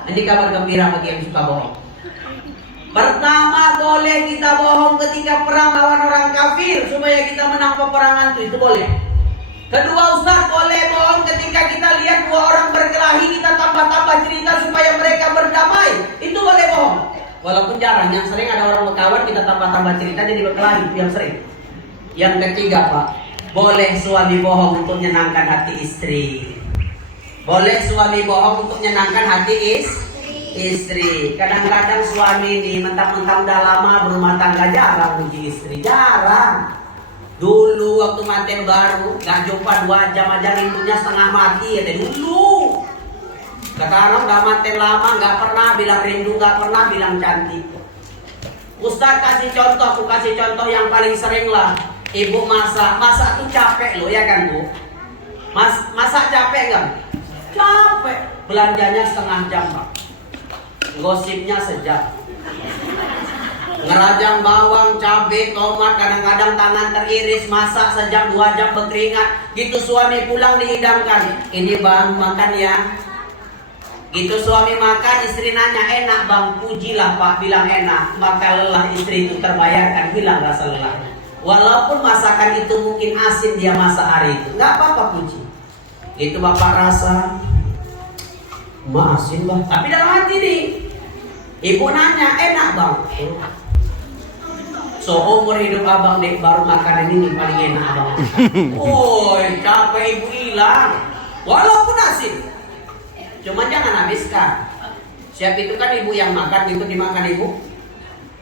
Ini kabar gembira bagi yang suka bohong. Pertama, boleh kita bohong ketika perang lawan orang kafir supaya kita menang peperangan itu boleh. Kedua Ustaz, boleh bohong ketika kita lihat 2 orang berkelahi, kita tambah-tambah cerita supaya mereka berdamai. Itu boleh bohong. Walaupun jarang, yang sering ada orang berkawan kita tambah-tambah cerita jadi berkelahi, itu yang sering. Yang ketiga Pak, boleh suami bohong untuk menyenangkan hati istri. Boleh suami bohong untuk menyenangkan hati istri. Kadang-kadang suami ini mentang-mentang udah lama berumah tangga jarang puji istri, jarang. Dulu waktu manten baru gak jumpa 2 jam aja rindunya setengah mati ya dulu. Sekarang udah manten lama gak pernah bilang rindu, gak pernah bilang cantik. Ustaz kasih contoh, aku kasih contoh yang paling sering lah. Ibu masak tuh capek loh ya kan Bu. Masak capek gak? Capek. Belanjanya setengah jam Pak. Gosipnya sejam. Ngerajang bawang, cabai, tomat, kadang-kadang tangan teriris, masak sejam 2 jam berkeringat. Gitu suami pulang dihidangkan. Ini bang makan ya. Gitu suami makan, istri nanya enak bang, pujilah Pak, bilang enak. Maka lelah istri itu terbayarkan, hilang rasa lelah. Walaupun masakan itu mungkin asin dia masak hari itu, nggak apa-apa puji. Itu bapak rasa, asin bang. Tapi dalam hati nih, ibu nanya enak bang. Seumur hidup abang dek baru makanan ini paling enak abang. Woi, capek ibu hilang. Walaupun asin, cuma jangan habiskan. Siap itu kan ibu yang makan, itu dimakan ibu.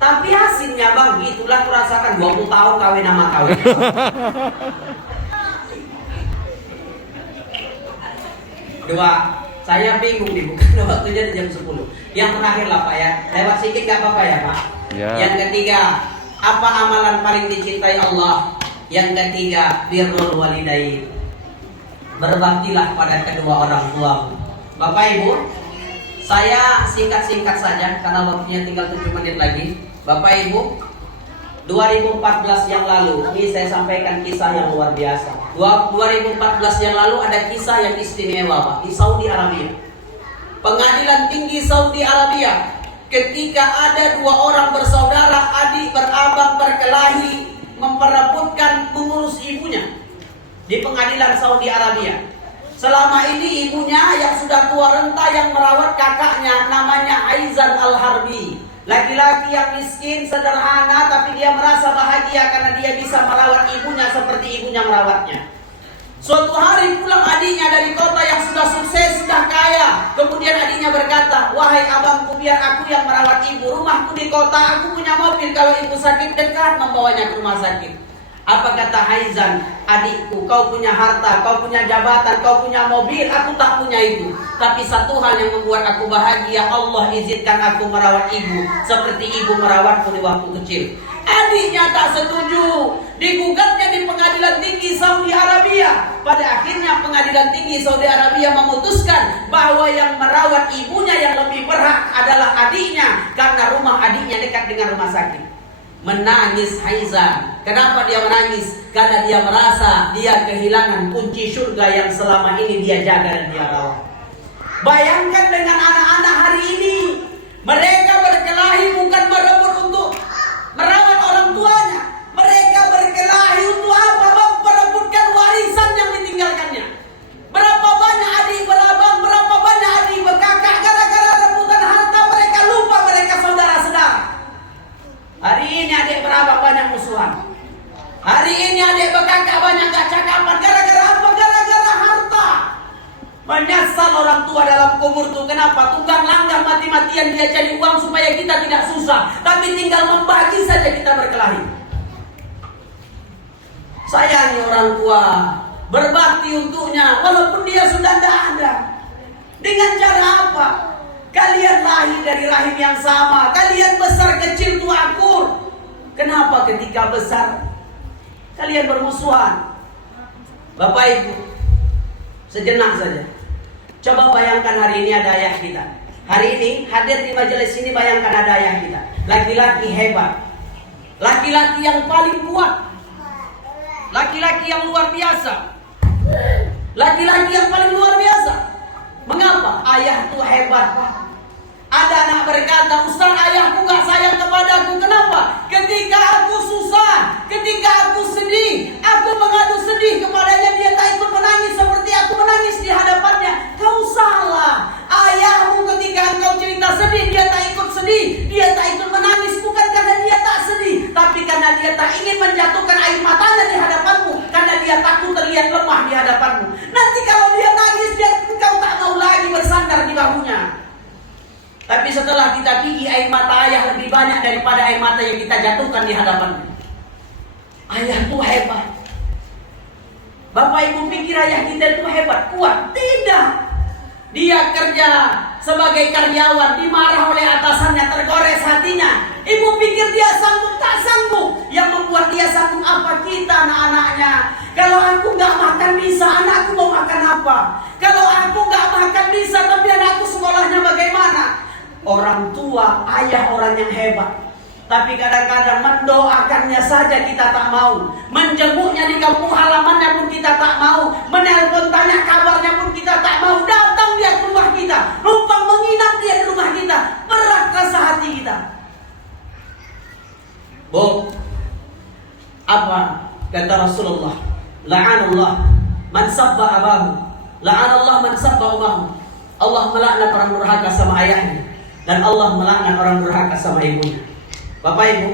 Tapi asinnya bang, itulah kurasakan 20 tahun kawin sama kawin. Dua, saya bingung nih, bukan waktunya jam 10. Yang terakhir lah Pak ya, lewat sedikit gak apa-apa ya Pak. Ya. Yang ketiga, apa amalan paling dicintai Allah? Yang ketiga, birrul walidain. Berbaktilah pada kedua orang tua. Bapak Ibu, saya singkat-singkat saja karena waktunya tinggal 7 menit lagi. Bapak Ibu, 2014 yang lalu, ini saya sampaikan kisah yang luar biasa. 2014 yang lalu ada kisah yang istimewa, Pak, di Saudi Arabia. Pengadilan Tinggi Saudi Arabia, ketika ada 2 orang bersaudara, adik berabang berkelahi, memperebutkan mengurus ibunya di pengadilan Saudi Arabia. Selama ini ibunya yang sudah tua renta yang merawat kakaknya namanya Aizan Al-Harbi. Laki-laki yang miskin, sederhana, tapi dia merasa bahagia karena dia bisa merawat ibunya seperti ibunya merawatnya. Suatu hari pulang adiknya dari kota yang sudah sukses, sudah kaya. Kemudian adiknya berkata, "Wahai abangku, biar aku yang merawat ibu. Rumahku di kota, aku punya mobil. Kalau ibu sakit dekat membawanya ke rumah sakit." Apa kata Aizan? "Adikku, kau punya harta, kau punya jabatan, kau punya mobil, aku tak punya itu. Tapi satu hal yang membuat aku bahagia, Allah izinkan aku merawat ibu seperti ibu merawatku di waktu kecil." Adiknya tak setuju, digugatnya di Pengadilan Tinggi Saudi Arabia. Pada akhirnya Pengadilan Tinggi Saudi Arabia memutuskan bahwa yang merawat ibunya yang lebih berhak adalah adiknya, karena rumah adiknya dekat dengan rumah sakit. Menangis Aizan. Kenapa dia menangis? Karena dia merasa dia kehilangan kunci surga yang selama ini dia jaga dan dia rawat. Bayangkan dengan anak-anak hari ini, mereka berkelahi bukan berebut untuk merawat orang tuanya. Mereka berkelahi untuk apa? Memperebutkan warisan yang ditinggalkannya. Berapa banyak adik berabang, berapa banyak adik berkakak, gara-gara rebutan harta mereka lupa mereka saudara-saudara. Hari ini adik berabang banyak musuhan. Hari ini adik berkakak banyak gak cakapan. Gara-gara apa? Gara-gara harta. Menyesal orang tua dalam kubur tuh. Kenapa? Tunggang langgang mati-matian dia cari uang supaya kita tidak susah. Tapi tinggal membagi saja kita berkelahi. Sayangi orang tua, berbakti untuknya walaupun dia sudah tidak ada. Dengan cara apa? Kalian lahir dari rahim yang sama, kalian besar kecil itu akur. Kenapa ketika besar kalian bermusuhan? Bapak Ibu, sejenak saja. Coba bayangkan hari ini ada ayah kita. Hari ini hadir di majelis ini, bayangkan ada ayah kita. Laki-laki hebat. Laki-laki yang paling kuat. Laki-laki yang luar biasa. Laki-laki yang paling luar biasa. Mengapa? Ayah itu hebat, Pak. Ada anak berkata, "Ustaz, ayahku gak sayang kepadaku." Kenapa? Ketika aku susah, ketika aku sedih, aku mengadu sedih kepadanya, dia tak ikut menangis seperti aku menangis di hadapannya. Kau salah. Ayahmu ketika engkau cerita sedih, dia tak ikut sedih, dia tak ikut menangis, bukan karena dia tak sedih, tapi karena dia tak ingin menjatuhkan air matanya di hadapanmu, karena dia takut terlihat lemah di hadapanmu. Nanti kalau dia nangis, engkau tak mau lagi bersandar di bahunya. Tapi setelah kita pergi, air mata ayah lebih banyak daripada air mata yang kita jatuhkan di hadapannya. Ayah itu hebat. Bapak Ibu pikir ayah kita itu hebat, kuat? Tidak. Dia kerja sebagai karyawan, dimarah oleh atasannya, tergores hatinya. Ibu pikir dia sanggup? Tak sanggup. Yang membuat dia sanggup apa? Kita anak-anaknya. Kalau aku gak makan bisa, anakku mau makan apa? Kalau aku gak makan bisa, tapi anakku sekolahnya bagaimana? Orang tua, ayah orang yang hebat. Tapi kadang-kadang mendoakannya saja kita tak mau. Menjenguknya di kampung halamannya pun kita tak mau. Menelpon tanya kabarnya pun kita tak mau. Datang dia ke rumah kita, numpang menginap dia di rumah kita. Berat rasa hati kita. Bu, apa kata Rasulullah? La'anallah man sabba abahu, la'anallah man sabba umahu. Allah melaknat orang durhaka sama ayahnya, dan Allah melaknat orang durhaka sama ibunya. Bapak Ibu,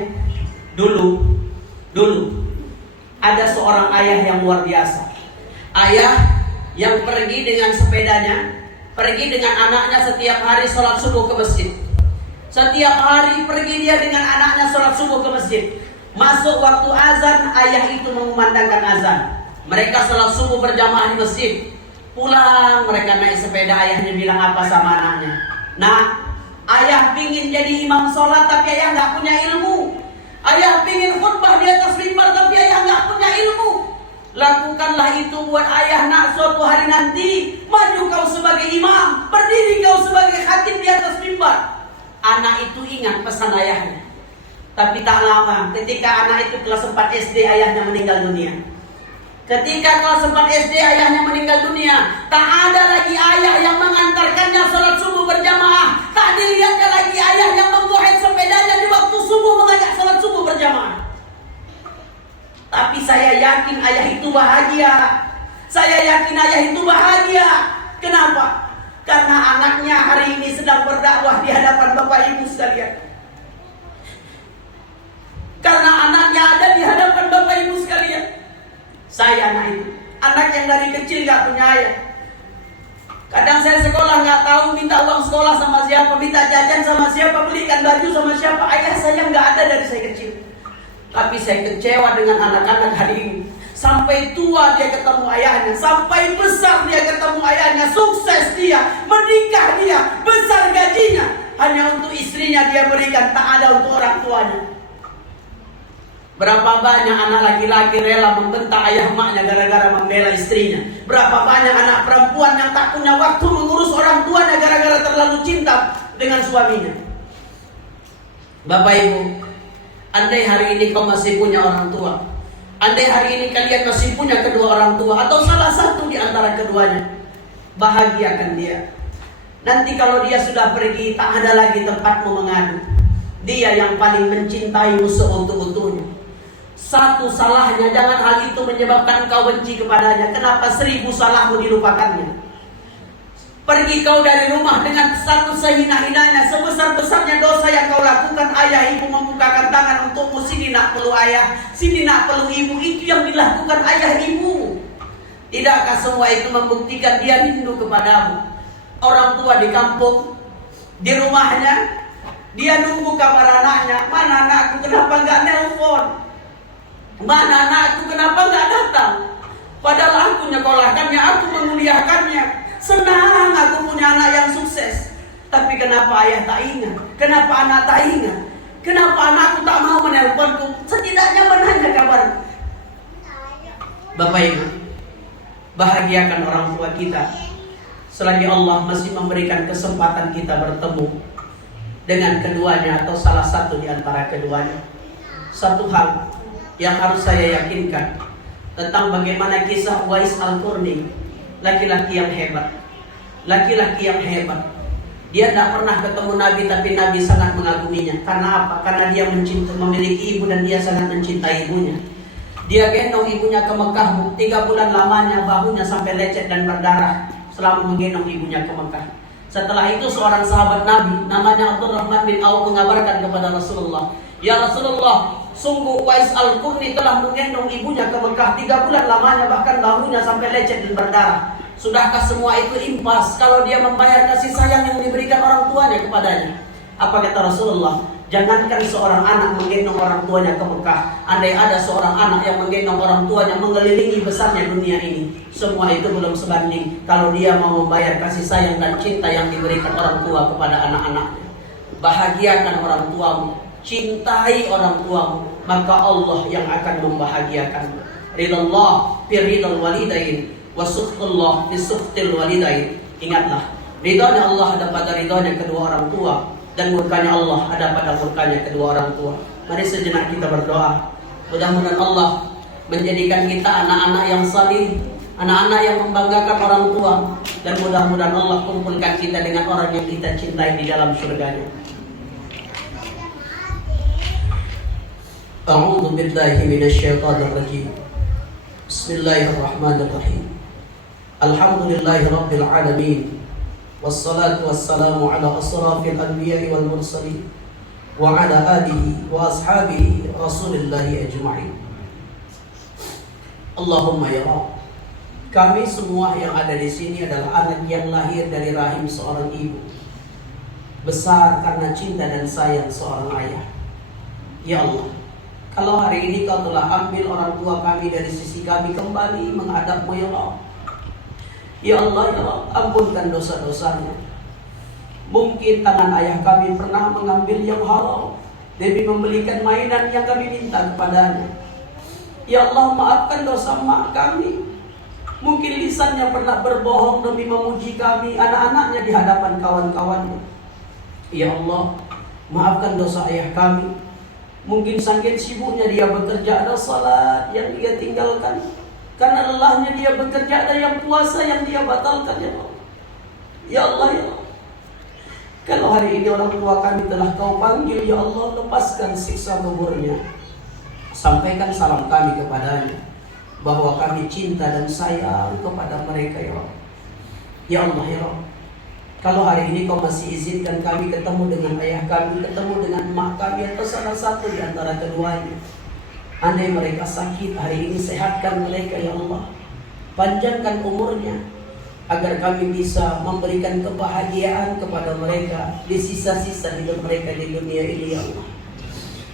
dulu ada seorang ayah yang luar biasa. Ayah yang pergi dengan sepedanya, pergi dengan anaknya setiap hari sholat subuh ke masjid. Setiap hari pergi dia dengan anaknya sholat subuh ke masjid. Masuk waktu azan, ayah itu mengumandangkan azan. Mereka sholat subuh berjamaah di masjid. Pulang mereka naik sepeda, ayahnya bilang apa sama anaknya? "Nah, ayah pingin jadi imam sholat tapi ayah nggak punya ilmu. Ayah pingin khutbah di atas mimbar tapi ayah nggak punya ilmu. Janganlah itu buat ayah nak suatu hari nanti maju kau sebagai imam, berdiri kau sebagai khatib di atas mimbar. Anak itu ingat pesan ayahnya. Tapi tak lama ketika anak itu kelas 4 SD ayahnya meninggal dunia. Ketika kelas 4 SD ayahnya meninggal dunia, tak ada lagi ayah yang mengantarkannya salat subuh berjamaah. Tak dilihatnya lagi ayah yang membawa sepedanya di waktu subuh mengajak salat subuh berjamaah. Tapi saya yakin ayah itu bahagia. Saya yakin ayah itu bahagia. Kenapa? Karena anaknya hari ini sedang berdakwah di hadapan Bapak Ibu sekalian. Karena anaknya ada di hadapan Bapak Ibu sekalian. Saya anak itu, anak yang dari kecil gak punya ayah. Kadang saya sekolah gak tahu minta uang sekolah sama siapa, minta jajan sama siapa, belikan baju sama siapa. Ayah saya gak ada dari saya kecil. Tapi saya kecewa dengan anak-anak hari ini. Sampai tua dia ketemu ayahnya, sampai besar dia ketemu ayahnya, sukses dia, menikah dia, besar gajinya. Hanya untuk istrinya dia berikan, tak ada untuk orang tuanya. Berapa banyak anak laki-laki rela membentak ayah maknya gara-gara membela istrinya. Berapa banyak anak perempuan yang tak punya waktu mengurus orang tuanya gara-gara terlalu cinta dengan suaminya. Bapak Ibu, andai hari ini kau masih punya orang tua, andai hari ini kalian masih punya kedua orang tua atau salah satu di antara keduanya, bahagiakan dia. Nanti kalau dia sudah pergi, tak ada lagi tempatmu mengadu. Dia yang paling mencintaimu seutuh-utuhnya. Satu salahnya, jangan hal itu menyebabkan kau benci kepadanya. Kenapa 1000 salahmu dilupakannya? Pergi kau dari rumah dengan satu sehina-hinanya, sebesar-besarnya dosa yang kau lakukan. Ayah ibu membukakan tangan untukmu, sini nak peluk ayah, sini nak peluk ibu. Itu yang dilakukan ayah ibu. Tidakkah semua itu membuktikan dia rindu kepadamu? Orang tua di kampung, di rumahnya, dia nunggu kabar anaknya. Mana anakku, kenapa nggak nelpon? Mana anakku, kenapa nggak datang? Padahal aku nyekolahkannya, aku menguliahkannya. Senang aku punya anak yang sukses. Tapi kenapa ayah tak ingat? Kenapa anak tak ingat? Kenapa anakku tak mau menelponku? Setidaknya menanya kabar. Bapak Ibu, bahagiakan orang tua kita. Selagi Allah masih memberikan kesempatan kita bertemu dengan keduanya atau salah satu di antara keduanya. Satu hal yang harus saya yakinkan tentang bagaimana kisah Uwais Al-Qarni, laki-laki yang hebat. Laki-laki yang hebat. Dia tidak pernah ketemu Nabi, tapi Nabi sangat mengaguminya. Karena apa? Karena dia memiliki ibu dan dia sangat mencintai ibunya. Dia gendong ibunya ke Mekah 3 bulan lamanya, bahunya sampai lecet dan berdarah selama menggendong ibunya ke Mekah. Setelah itu seorang sahabat Nabi namanya Abdurrahman bin Auf mengabarkan kepada Rasulullah, "Ya Rasulullah, sungguh Uwais Al-Qarni telah menggendong ibunya ke Mekah 3 bulan lamanya, bahkan bahunya sampai lecet dan berdarah. Sudahkah semua itu impas kalau dia membayar kasih sayang yang diberikan orang tuanya kepadanya?" Apa kata Rasulullah? Jangankan seorang anak menggendong orang tuanya ke Mekah, andai ada seorang anak yang menggendong orang tuanya mengelilingi besarnya dunia ini, semua itu belum sebanding kalau dia mau membayar kasih sayang dan cinta yang diberikan orang tua kepada anak-anaknya. Bahagiakan orang tuamu, cintai orang tuamu, maka Allah yang akan membahagiakanmu. Ridallah fi ridal walidain wa sukhtullah fi sukhtil walidain. Ingatlah, ridhonya Allah ada pada ridhonya kedua orang tua, dan murkanya Allah ada pada murkanya kedua orang tua. Mari sejenak kita berdoa. Mudah-mudahan Allah menjadikan kita anak-anak yang salih, anak-anak yang membanggakan orang tua, dan mudah-mudahan Allah kumpulkan kita dengan orang yang kita cintai di dalam surganya. A'udzu billahi minasyaitonir rajim. Bismillahirrahmanirrahim. Alhamdulillahi rabbil alamin. Wassalatu wassalamu ala asrafil anbiya'i wal mursalin wa ala alihi wa ashabihi rasulillahi ajma'in. Allahumma ya Rabb, kami semua yang ada di sini adalah anak yang lahir dari rahim seorang ibu, besar karena cinta dan sayang seorang ayah. Ya Allah, kalau hari ini Kau telah ambil orang tua kami dari sisi kami, kembali menghadap-Mu ya Allah. Ya Allah, ya Allah, ampunkan dosa-dosanya. Mungkin tangan ayah kami pernah mengambil yang haram demi membelikan mainan yang kami minta kepadanya. Ya Allah, maafkan dosa mak kami. Mungkin lisannya pernah berbohong demi memuji kami, anak-anaknya di hadapan kawan-kawannya. Ya Allah, maafkan dosa ayah kami. Mungkin saking sibuknya dia bekerja, ada salat yang dia tinggalkan. Karena lelahnya dia bekerja, ada yang puasa yang dia batalkan. Ya Allah, ya Allah, ya Allah. Kalau hari ini orang tua kami telah kau panggil, ya Allah, lepaskan siksa kuburnya. Sampaikan salam kami kepadanya, bahwa kami cinta dan sayang kepada mereka, ya Allah. Ya Allah, ya Allah. Kalau hari ini kau masih izinkan kami ketemu dengan ayah kami, ketemu dengan emak kami, atau salah satu di antara keduanya, andai mereka sakit, hari ini sehatkan mereka, ya Allah. Panjangkan umurnya, agar kami bisa memberikan kebahagiaan kepada mereka di sisa-sisa hidup mereka di dunia ini, ya Allah.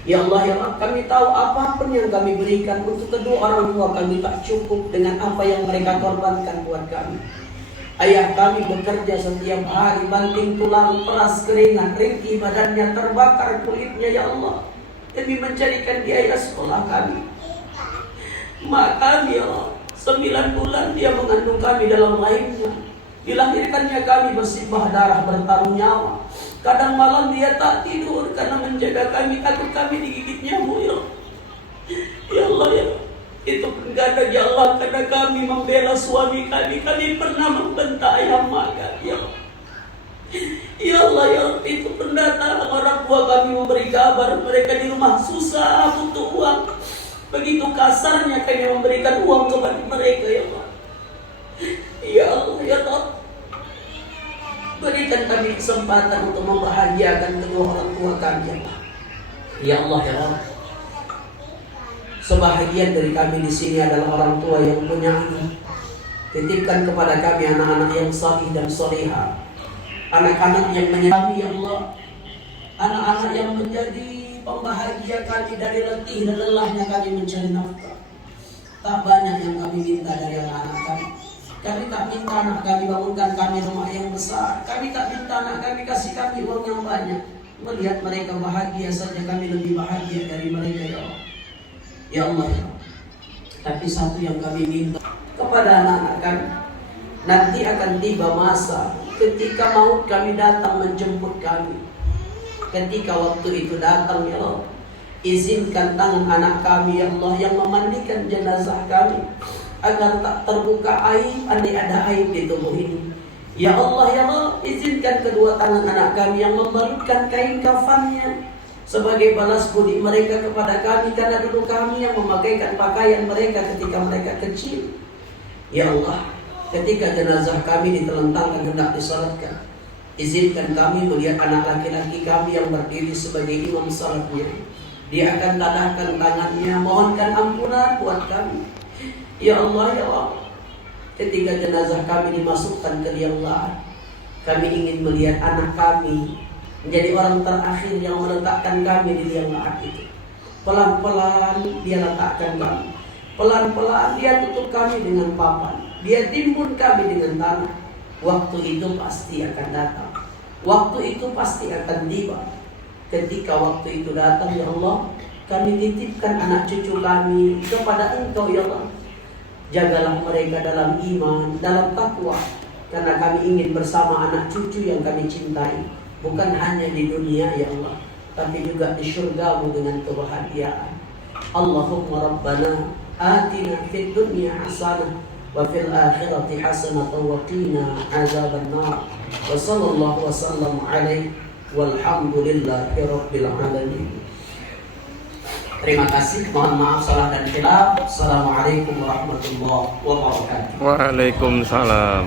Ya Allah, ya Allah, kami tahu apapun yang kami berikan untuk kedua orang tua kami tak cukup dengan apa yang mereka korbankan buat kami. Ayah kami bekerja setiap hari, banting tulang, peras keringat, ringkih badannya, terbakar kulitnya, ya Allah, demi mencarikan biaya sekolah kami. Mak kami, ya Allah, 9 bulan dia mengandung kami dalam rahimnya. Dilahirkannya kami bersimbah darah, bertaruh nyawa. Kadang malam dia tak tidur karena menjaga kami, takut kami digigit nyamuk, ya Allah. Ya Allah, ya Allah. Itu penggadang, ya Allah, karena kami membela suami kami. Kami pernah membentak ayah mak kami, ya Allah. Ya Allah, ya Allah, itu pendatang orang tua kami memberi kabar mereka di rumah susah butuh uang. Begitu kasarnya kami memberikan uang kepada mereka, ya Allah. Ya Allah, ya Allah. Berikan kami kesempatan untuk membahagiakan kedua orang tua kami, ya Allah. Ya Allah, ya Allah. Sebahagian dari kami di sini adalah orang tua yang punya anak. Titipkan kepada kami anak-anak yang salih dan salihah, anak-anak yang menyayangi, ya Allah, anak-anak yang menjadi pembahagia kami dari letih dan lelahnya kami mencari nafkah. Tak banyak yang kami minta dari anak-anak kami. Kami tak minta anak kami bangunkan kami rumah yang besar. Kami tak minta anak kami kasih kami uang yang banyak. Melihat mereka bahagia saja kami lebih bahagia dari mereka, ya Allah. Ya Allah, ya Allah. Tapi satu yang kami minta kepada anak-anak kami, nanti akan tiba masa ketika maut kami datang menjemput kami. Ketika waktu itu datang, ya Allah, izinkan tangan anak kami, ya Allah, yang memandikan jenazah kami, agar tak terbuka aib, andai ada aib di tubuh ini. Ya Allah, ya Allah, izinkan kedua tangan anak kami yang membalutkan kain kafannya sebagai balas budi mereka kepada kami, karena dulu kami yang memakaikan pakaian mereka ketika mereka kecil. Ya Allah, ketika jenazah kami ditelentangkan hendak disalatkan, izinkan kami melihat anak laki-laki kami yang berdiri sebagai imam salatnya. Dia akan tadahkan tangannya, mohonkan ampunan buat kami. Ya Allah, ya Allah, ketika jenazah kami dimasukkan ke liang lahat, kami ingin melihat anak kami menjadi orang terakhir yang meletakkan kami di liang lahat itu. Pelan-pelan dia letakkan kami, pelan-pelan dia tutup kami dengan papan, dia timbun kami dengan tanah. Waktu itu pasti akan datang, waktu itu pasti akan tiba. Ketika waktu itu datang, ya Allah, kami titipkan anak cucu kami kepada Engkau, ya Allah. Jagalah mereka dalam iman, dalam takwa, karena kami ingin bersama anak cucu yang kami cintai, bukan hanya di dunia, ya Allah, tapi juga di syurga-Mu dengan kebahagiaan. Allahumma Rabbana atina fid dunya hasanah wa fil akhirati hasanah wa qina azaban nar. Wa sallallahu wa sallam alaihi walhamdulillahi rabbil alamin. Terima kasih, mohon maaf salah dan khilaf. Assalamualaikum warahmatullahi wabarakatuh. Waalaikumsalam.